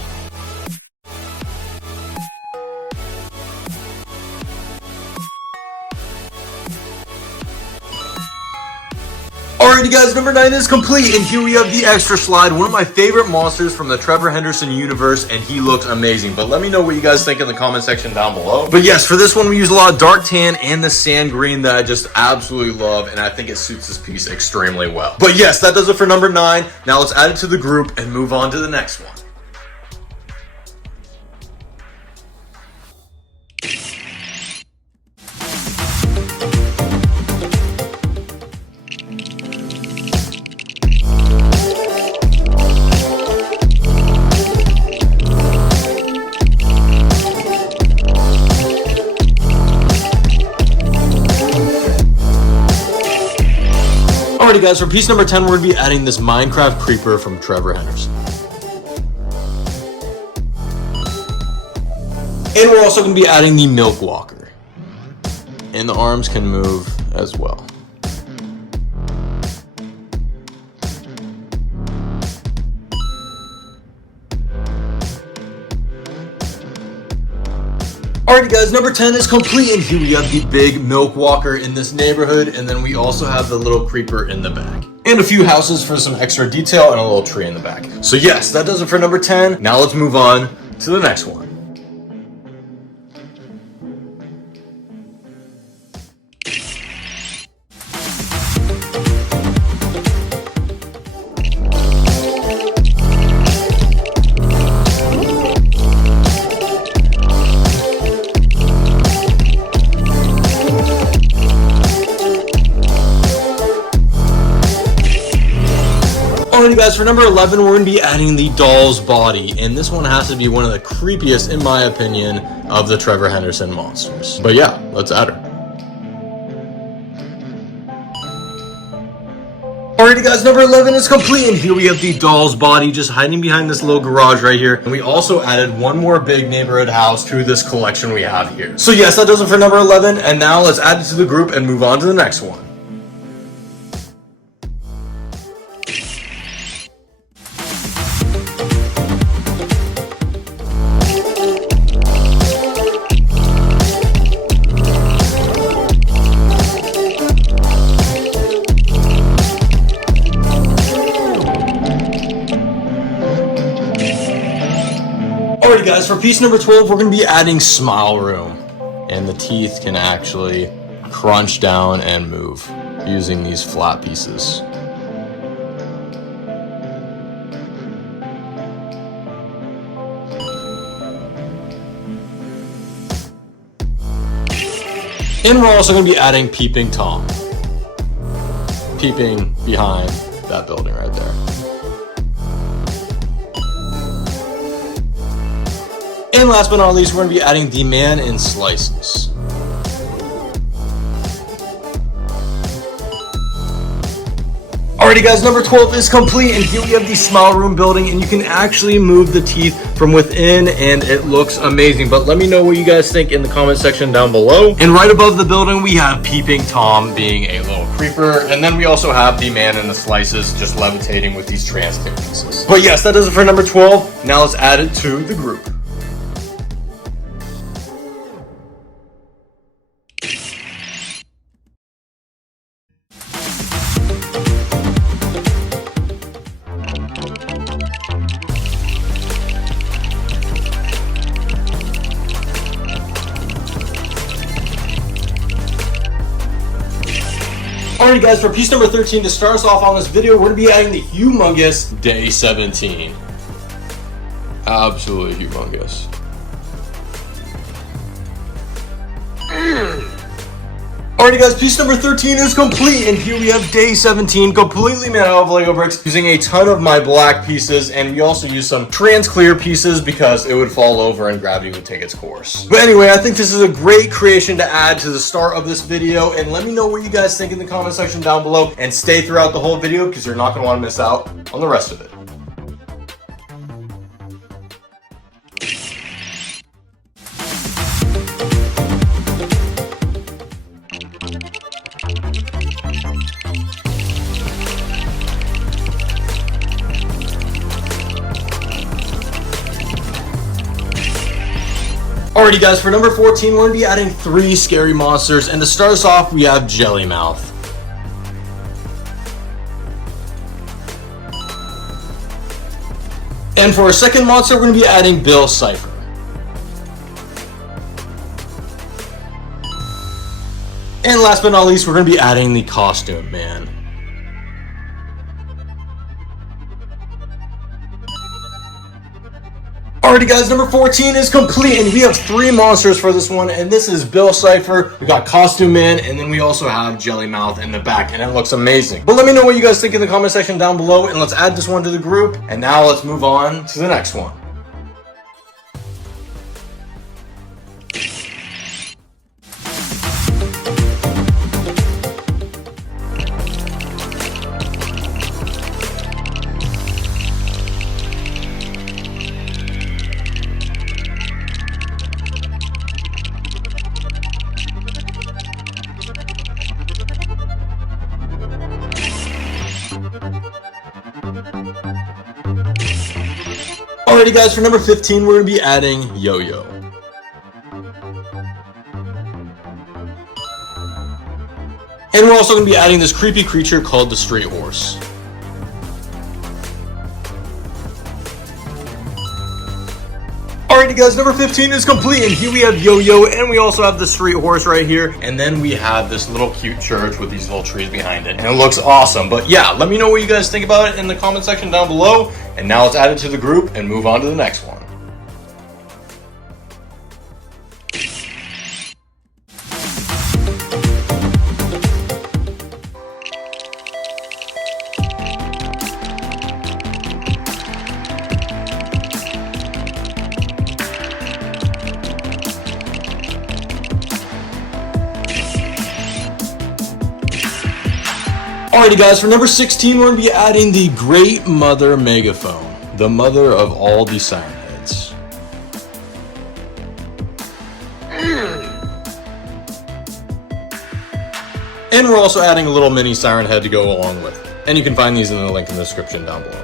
Alrighty guys, number 9 is complete, and here we have the extra slide, one of my favorite monsters from the Trevor Henderson universe, and he looks amazing. But let me know what you guys think in the comment section down below. But yes, for this one we use a lot of dark tan and the sand green that I just absolutely love, and I think it suits this piece extremely well. But yes, that does it for number 9. Now let's add it to the group and move on to the next one. Alrighty guys, for piece number 10, we're going to be adding this Minecraft creeper from Trevor Henderson. And we're also going to be adding the Milkwalker. And the arms can move as well. Alrighty guys, number 10 is complete, and here we have the big Milkwalker in this neighborhood, and then we also have the little creeper in the back. And a few houses for some extra detail and a little tree in the back. So yes, that does it for number 10. Now let's move on to the next one. Alrighty guys, for number 11, we're going to be adding the doll's body, and this one has to be one of the creepiest, in my opinion, of the Trevor Henderson monsters. But yeah, let's add her. Alrighty guys, number 11 is complete, and here we have the doll's body just hiding behind this little garage right here. And we also added one more big neighborhood house to this collection we have here. So yes, that does it for number 11, and now let's add it to the group and move on to the next one. guys, for piece number 12, we're going to be adding Smile Room. And the teeth can actually crunch down and move using these flat pieces. And we're also going to be adding Peeping Tom. Peeping behind that building right there. And last but not least, we're going to be adding the Man in Slices. Alrighty guys, number 12 is complete, and here we have the Smile Room building, and you can actually move the teeth from within, and it looks amazing. But let me know what you guys think in the comment section down below. And right above the building, we have Peeping Tom being a little creeper, and then we also have the Man in the Slices just levitating with these transparent pieces. But yes, that does it for number 12. Now let's add it to the group. Alright guys, for piece number 13, to start us off on this video, we're going to be adding the humongous Day 17. Absolutely humongous. Alrighty guys, piece number 13 is complete, and here we have Day 17 completely made out of Lego bricks using a ton of my black pieces, and we also use some trans clear pieces because it would fall over and gravity would take its course. But anyway, I think this is a great creation to add to the start of this video, and let me know what you guys think in the comment section down below, and stay throughout the whole video because you're not going to want to miss out on the rest of it. Alrighty guys, for number 14, we're going to be adding 3 scary monsters, and to start us off, we have Jelly Mouth. And for our second monster, we're going to be adding Bill Cipher. And last but not least, we're going to be adding the Costume Man. Alrighty guys, number 14 is complete, and we have 3 monsters for this one, and this is Bill Cipher, we got Costume Man, and then we also have Jelly Mouth in the back, and it looks amazing. But let me know what you guys think in the comment section down below, and let's add this one to the group, and now let's move on to the next one. Alrighty guys, for number 15, we're going to be adding Yoyo. And we're also going to be adding this creepy creature called the Street Horse. Alrighty guys, number 15 is complete, and here we have Yo-Yo, and we also have the Street Horse right here, and then we have this little cute church with these little trees behind it, and it looks awesome. But yeah, let me know what you guys think about it in the comment section down below, and now let's add it to the group and move on to the next one. Alrighty guys, for number 16, we're going to be adding the Great Mother Megaphone, the mother of all the Siren Heads. And we're also adding a little mini Siren Head to go along with it. And you can find these in the link in the description down below.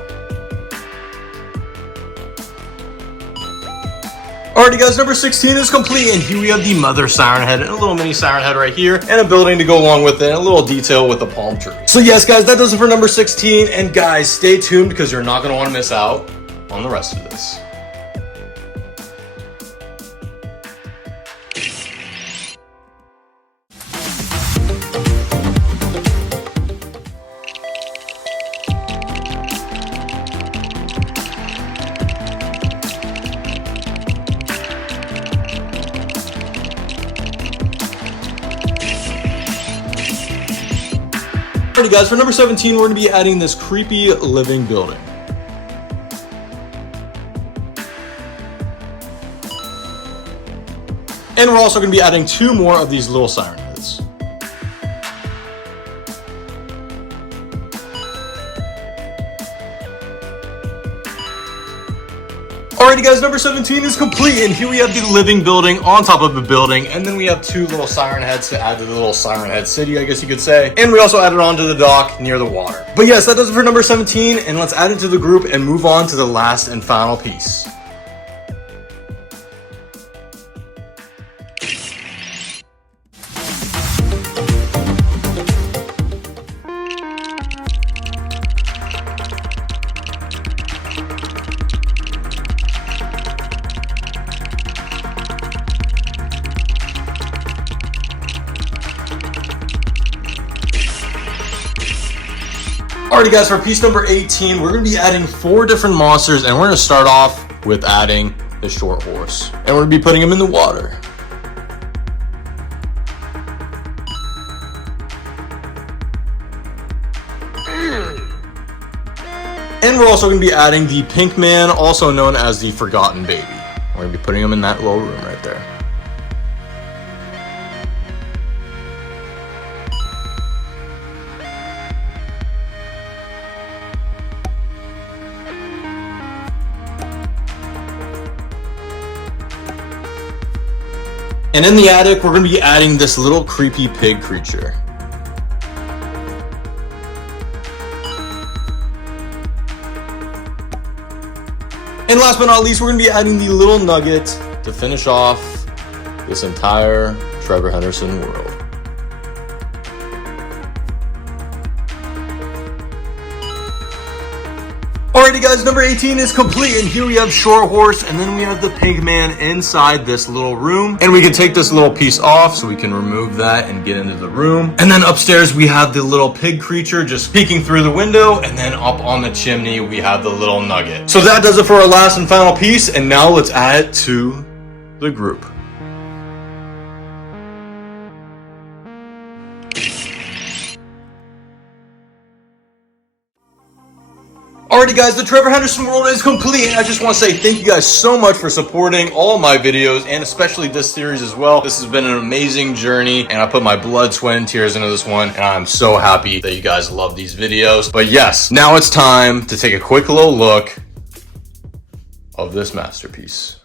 Alrighty guys, number 16 is complete, and here we have the Mother Siren Head, and a little mini Siren Head right here, and a building to go along with it, and a little detail with the palm tree. So yes guys, that does it for number 16, and guys, stay tuned because you're not going to want to miss out on the rest of this. Alrighty guys, for number 17, we're gonna be adding this creepy living building. And we're also gonna be adding 2 more of these little Siren Heads. Alrighty guys, number 17 is complete, and here we have the living building on top of the building, and then we have 2 little Siren Heads to add to the little Siren Head city, I guess you could say. And we also added on to the dock near the water. But yes, that does it for number 17, and let's add it to the group and move on to the last and final piece. Alrighty guys, for piece number 18, we're going to be adding 4 different monsters, and we're going to start off with adding the short horse. And we're going to be putting him in the water. And we're also going to be adding the pink man, also known as the forgotten baby. We're going to be putting him in that little room right there. And in the attic, we're going to be adding this little creepy pig creature. And last but not least, we're going to be adding the Lil Nugget to finish off this entire Trevor Henderson world. Alrighty guys, number 18 is complete, and here we have Short Horse, and then we have the Pink Man inside this little room. And we can take this little piece off so we can remove that and get into the room. And then upstairs we have the little pig creature just peeking through the window, and then up on the chimney we have the Little Nugget. So that does it for our last and final piece, and now let's add it to the group. Alrighty guys, the Trevor Henderson world is complete, and I just want to say thank you guys so much for supporting all my videos, and especially this series as well. This has been an amazing journey, and I put my blood, sweat, and tears into this one, and I'm so happy that you guys love these videos. But yes, now it's time to take a quick little look of this masterpiece.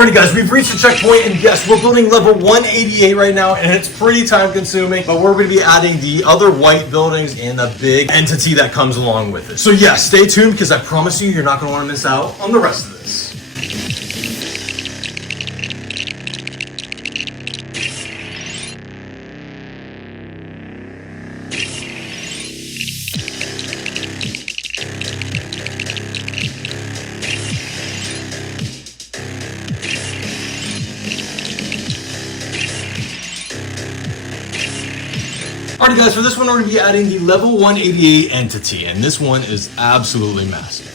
Alrighty guys, we've reached the checkpoint, and yes, we're building level 188 right now, and it's pretty time consuming, but we're going to be adding the other white buildings and the big entity that comes along with it. So yeah, stay tuned, because I promise you, you're not going to want to miss out on the rest of this. Alright guys, for this one we're going to be adding the level 188 entity, and this one is absolutely massive.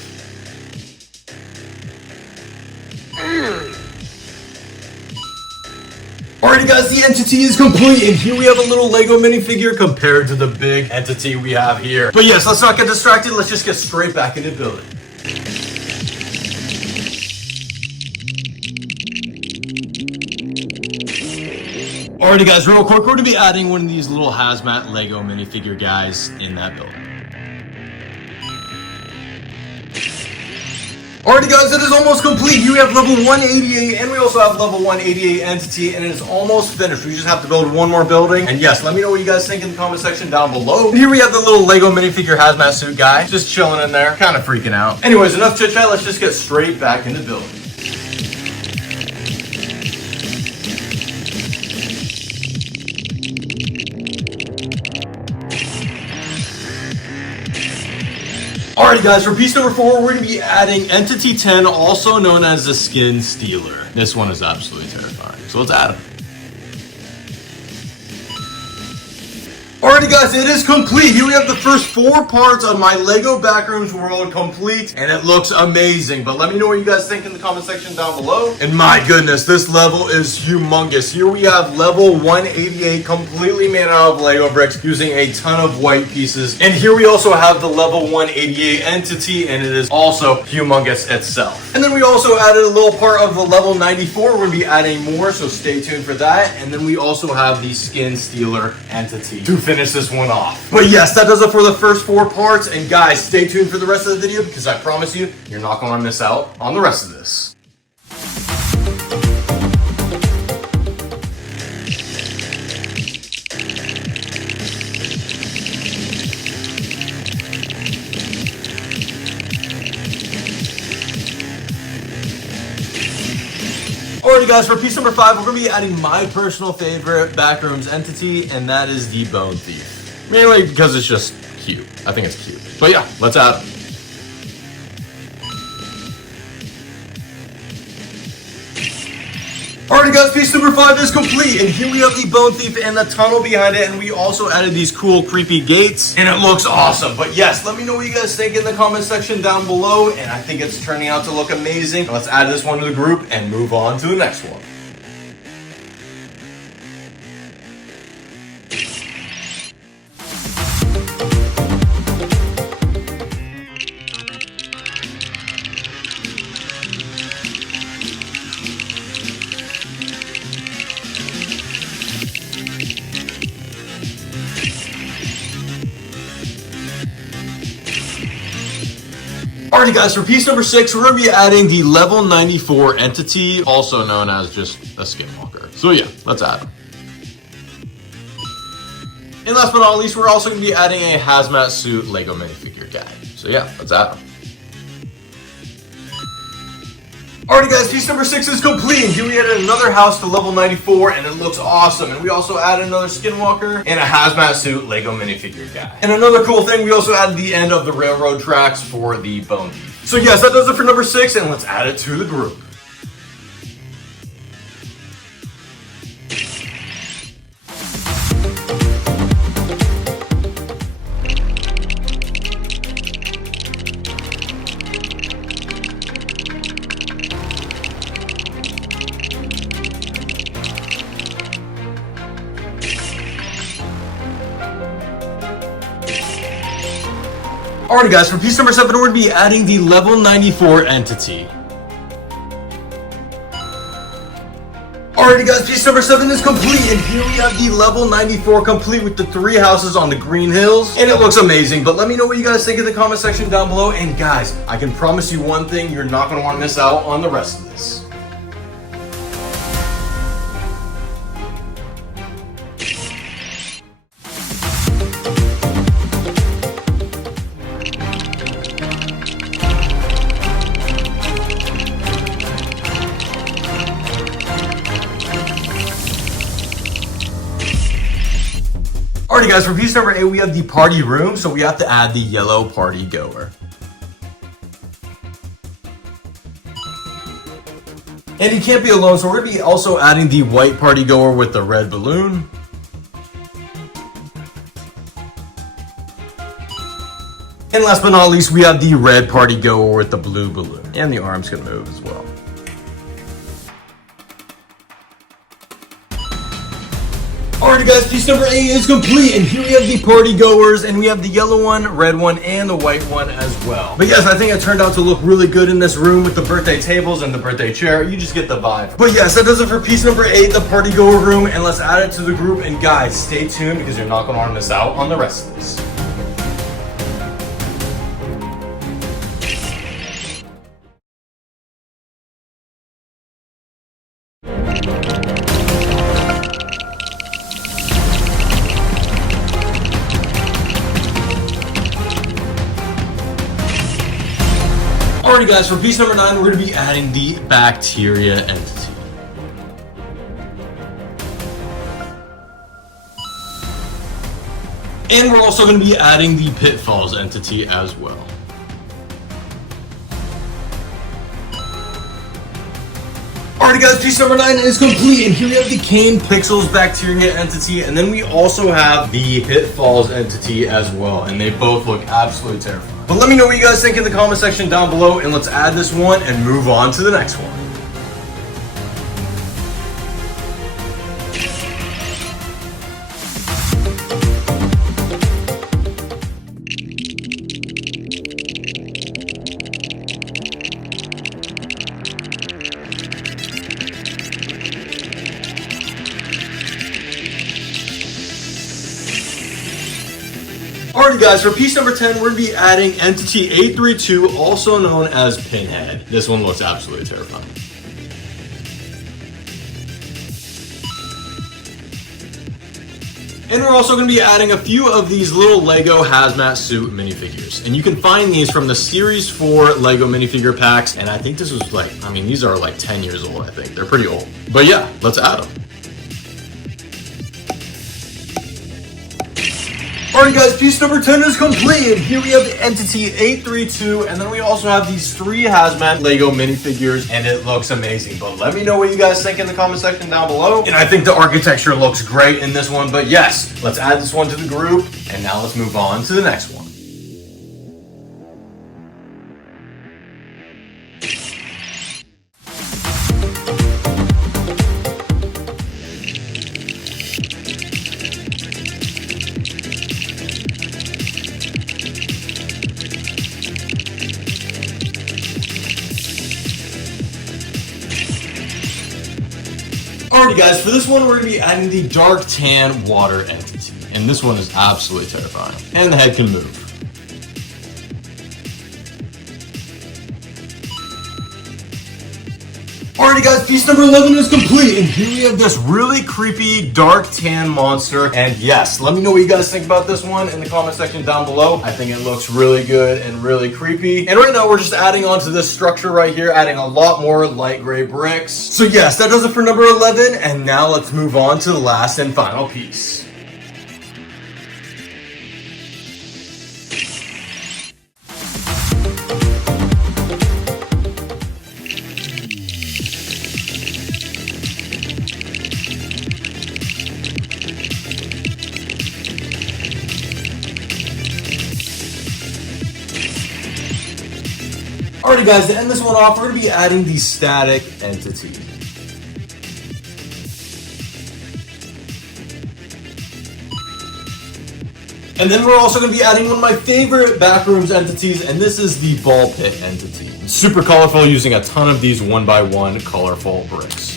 Alrighty guys, the entity is complete, and here we have a little Lego minifigure compared to the big entity we have here. But yes, let's not get distracted, let's just get straight back into building. Alrighty guys, real quick, we're going to be adding one of these little hazmat Lego minifigure guys in that building. Alrighty guys, it is almost complete. Here we have level 188, and we also have level 188 entity, and it is almost finished. We just have to build one more building. And yes, let me know what you guys think in the comment section down below. And here we have the little Lego minifigure hazmat suit guy, just chilling in there, kind of freaking out. Anyways, enough chit chat, let's just get straight back into building. Alright guys, for piece number 4, we're going to be adding Entity 10, also known as the Skin Stealer. This one is absolutely terrifying, so let's add him. Alrighty guys, it is complete. Here we have the first 4 parts of my Lego Backrooms world complete, and it looks amazing. But let me know what you guys think in the comment section down below. And my goodness, this level is humongous. Here we have level 188 completely made out of Lego bricks using a ton of white pieces. And here we also have the level 188 entity, and it is also humongous itself. And then we also added a little part of the level 94. We're going to be adding more, so stay tuned for that. And then we also have the Skin Stealer entity to finish this one off. But yes, that does it for the first 4 parts, and guys, stay tuned for the rest of the video, because I promise you, you're not going to miss out on the rest of this. Alrighty guys, for piece number 5, we're going to be adding my personal favorite Backrooms entity, and that is the Bone Thief. Mainly because it's just cute. I think it's cute. But yeah, let's add him. Alrighty guys, piece number 5 is complete, and here we have the Bone Thief and the tunnel behind it, and we also added these cool creepy gates, and it looks awesome. But yes, let me know what you guys think in the comment section down below, and I think it's turning out to look amazing. Let's add this one to the group and move on to the next one. Alrighty guys, for piece number 6, we're going to be adding the level 94 entity, also known as just a Skinwalker. So yeah, let's add him. And last but not least, we're also going to be adding a hazmat suit Lego minifigure guy. So yeah, let's add him. Alrighty guys, piece number 6 is complete, and here we added another house to level 94, and it looks awesome. And we also added another Skinwalker and a hazmat suit Lego minifigure guy. And another cool thing, we also added the end of the railroad tracks for the Bone Thief. So yes, that does it for number 6, and let's add it to the group. Alrighty guys, for piece number 7, we're going to be adding the level 94 entity. Alrighty guys, piece number 7 is complete, and here we have the level 94 complete with the 3 houses on the green hills, and it looks amazing. But let me know what you guys think in the comment section down below, and guys, I can promise you one thing, you're not going to want to miss out on the rest of this. guys, for piece number 8, we have the party room, so we have to add the yellow party goer. And he can't be alone, so we're going to be also adding the white party goer with the red balloon. And last but not least, we have the red party goer with the blue balloon. And the arm's going to move as well. Alrighty guys, piece number 8 is complete, and here we have the party goers, and we have the yellow one, red one, and the white one as well. But yes, I think it turned out to look really good in this room with the birthday tables and the birthday chair. You just get the vibe. But yes, that does it for piece number 8, the party goer room, and let's add it to the group. And guys, stay tuned because you're not going to want to miss out on the rest of this. Alrighty guys, for piece number 9, we're going to be adding the bacteria entity. And we're also going to be adding the pitfalls entity as well. Alrighty guys, piece number 9 is complete, and here we have the Cane Pixels bacteria entity, and then we also have the pitfalls entity as well, and they both look absolutely terrifying. But let me know what you guys think in the comment section down below, and let's add this one and move on to the next one. Alrighty guys, for piece number 10, we're going to be adding entity 832, also known as Pinhead. This one looks absolutely terrifying. And we're also going to be adding a few of these little Lego hazmat suit minifigures. And you can find these from the Series 4 Lego minifigure packs. And I think this was like, I mean, these are like 10 years old, I think. They're pretty old. But yeah, let's add them. Alright guys, piece number 10 is complete, and here we have the entity 832, and then we also have these 3 hazmat Lego minifigures, and it looks amazing. But let me know what you guys think in the comment section down below. And I think the architecture looks great in this one, but yes, let's add this one to the group, and now let's move on to the next one. Alrighty guys, for this one we're going to be adding the dark tan water entity, and this one is absolutely terrifying, and the head can move. Alrighty guys, piece number 11 is complete, and here we have this really creepy dark tan monster. And yes, let me know what you guys think about this one in the comment section down below. I think it looks really good and really creepy. And right now we're just adding onto this structure right here, adding a lot more light gray bricks. So yes, that does it for number 11, and now let's move on to the last and final piece. Alrighty guys, to end this one off, we're going to be adding the static entity. And then we're also going to be adding one of my favorite Backrooms entities, and this is the ball pit entity. It's super colorful, using a ton of these 1x1 colorful bricks.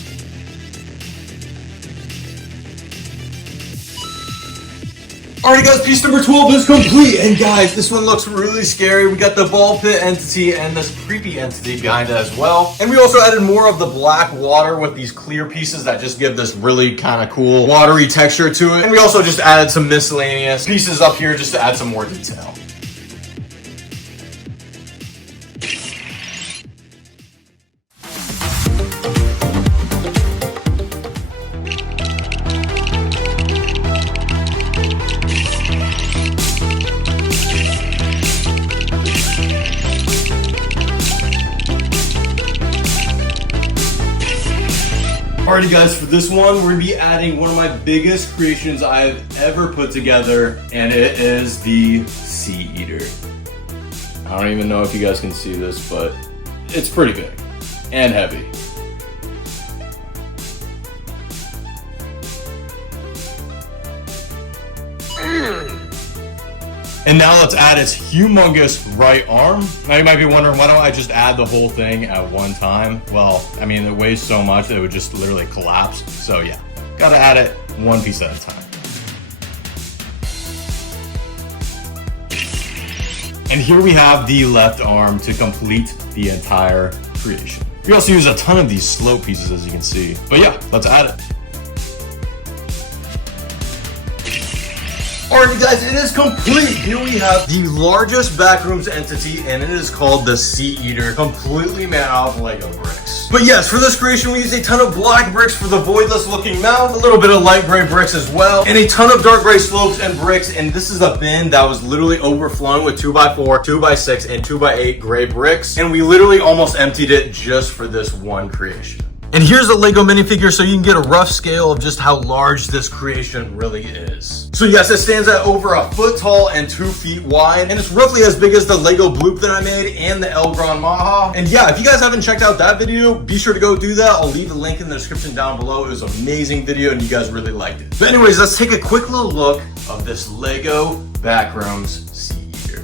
Alright guys, piece number 12 is complete, and guys, this one looks really scary. We got the ball pit entity and this creepy entity behind it as well. And we also added more of the black water with these clear pieces that just give this really kind of cool watery texture to it. And we also just added some miscellaneous pieces up here just to add some more detail. Alrighty guys, for this one, we're gonna be adding one of my biggest creations I've ever put together, and it is the Sea Eater. I don't even know if you guys can see this, but it's pretty big and heavy. And now let's add its humongous right arm. Now you might be wondering, why don't I just add the whole thing at one time? Well, I mean, it weighs so much that it would just literally collapse. So yeah, gotta add it one piece at a time. And here we have the left arm to complete the entire creation. We also use a ton of these slope pieces, as you can see. But yeah, let's add it. Alright guys, it is complete. Here we have the largest Backrooms entity, and it is called the Sea Eater, completely made out of Lego bricks. But yes, for this creation we use a ton of black bricks for the voidless looking mouth, a little bit of light gray bricks as well, and a ton of dark gray slopes and bricks. And this is a bin that was literally overflowing with 2x4, 2x6, and 2x8 gray bricks, and we literally almost emptied it just for this one creation. And here's a Lego minifigure so you can get a rough scale of just how large this creation really is. So yes, it stands at over 1 foot tall and 2 feet wide, and it's roughly as big as the Lego bloop that I made and the El Gran Maha. And yeah, if you guys haven't checked out that video, be sure to go do that. I'll leave a link in the description down below. It was an amazing video and you guys really liked it. But anyways, let's take a quick little look of this Lego Backrooms Sea Eater.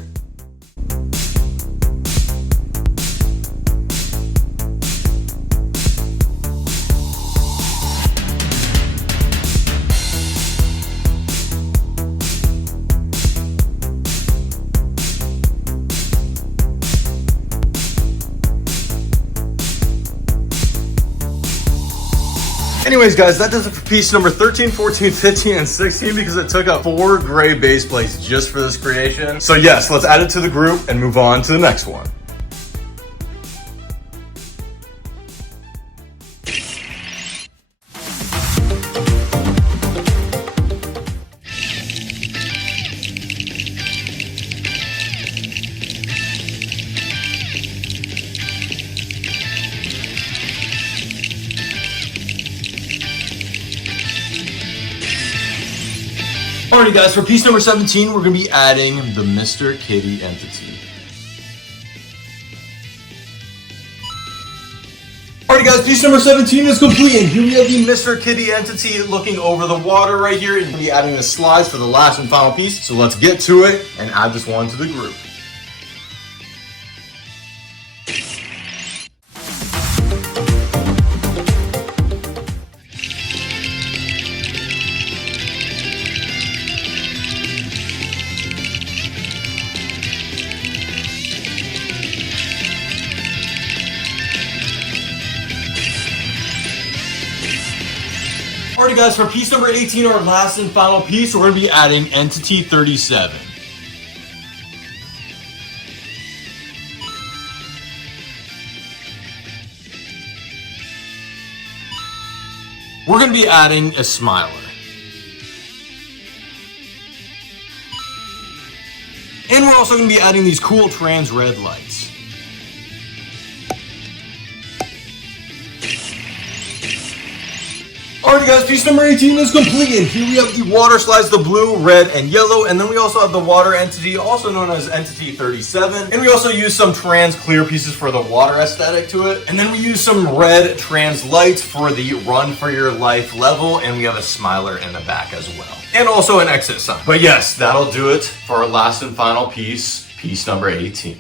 Anyways guys, that does it for piece number 13, 14, 15, and 16 because it took up 4 gray base plates just for this creation. So yes, let's add it to the group and move on to the next one. Alrighty guys, for piece number 17, we're going to be adding the Mr. Kitty entity. Alrighty guys, piece number 17 is complete, and here we have the Mr. Kitty entity looking over the water right here, and we'll be adding the slides for the last and final piece. So let's get to it and add this one to the group. Alrighty guys, for piece number 18, our last and final piece, we're going to be adding Entity 37. We're going to be adding a Smiler. And we're also going to be adding these cool trans red lights. Alright guys, piece number 18 is complete, and here we have the water slides, the blue, red, and yellow, and then we also have the water entity, also known as Entity 37, and we also use some trans clear pieces for the water aesthetic to it, and then we use some red trans lights for the Run for Your Life level, and we have a Smiler in the back as well, and also an exit sign. But yes, that'll do it for our last and final piece, piece number 18.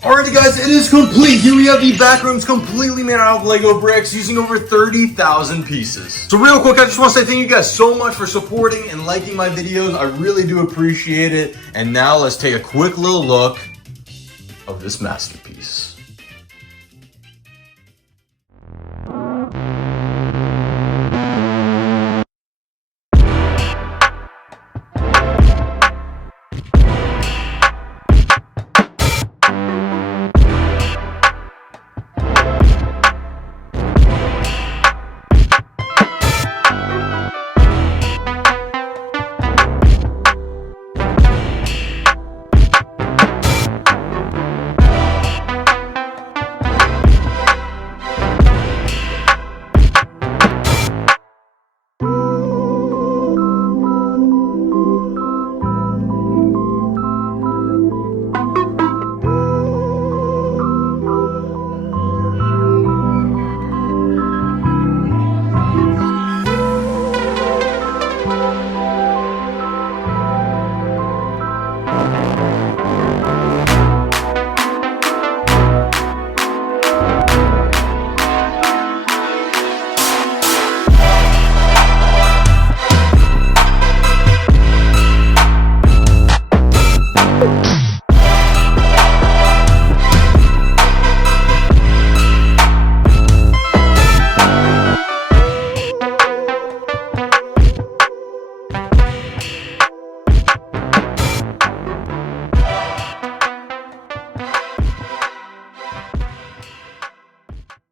Alrighty guys, it is complete. Here we have the Backrooms completely made out of Lego bricks using over 30,000 pieces. So real quick, I just want to say thank you guys so much for supporting and liking my videos. I really do appreciate it. And now let's take a quick little look of this masterpiece.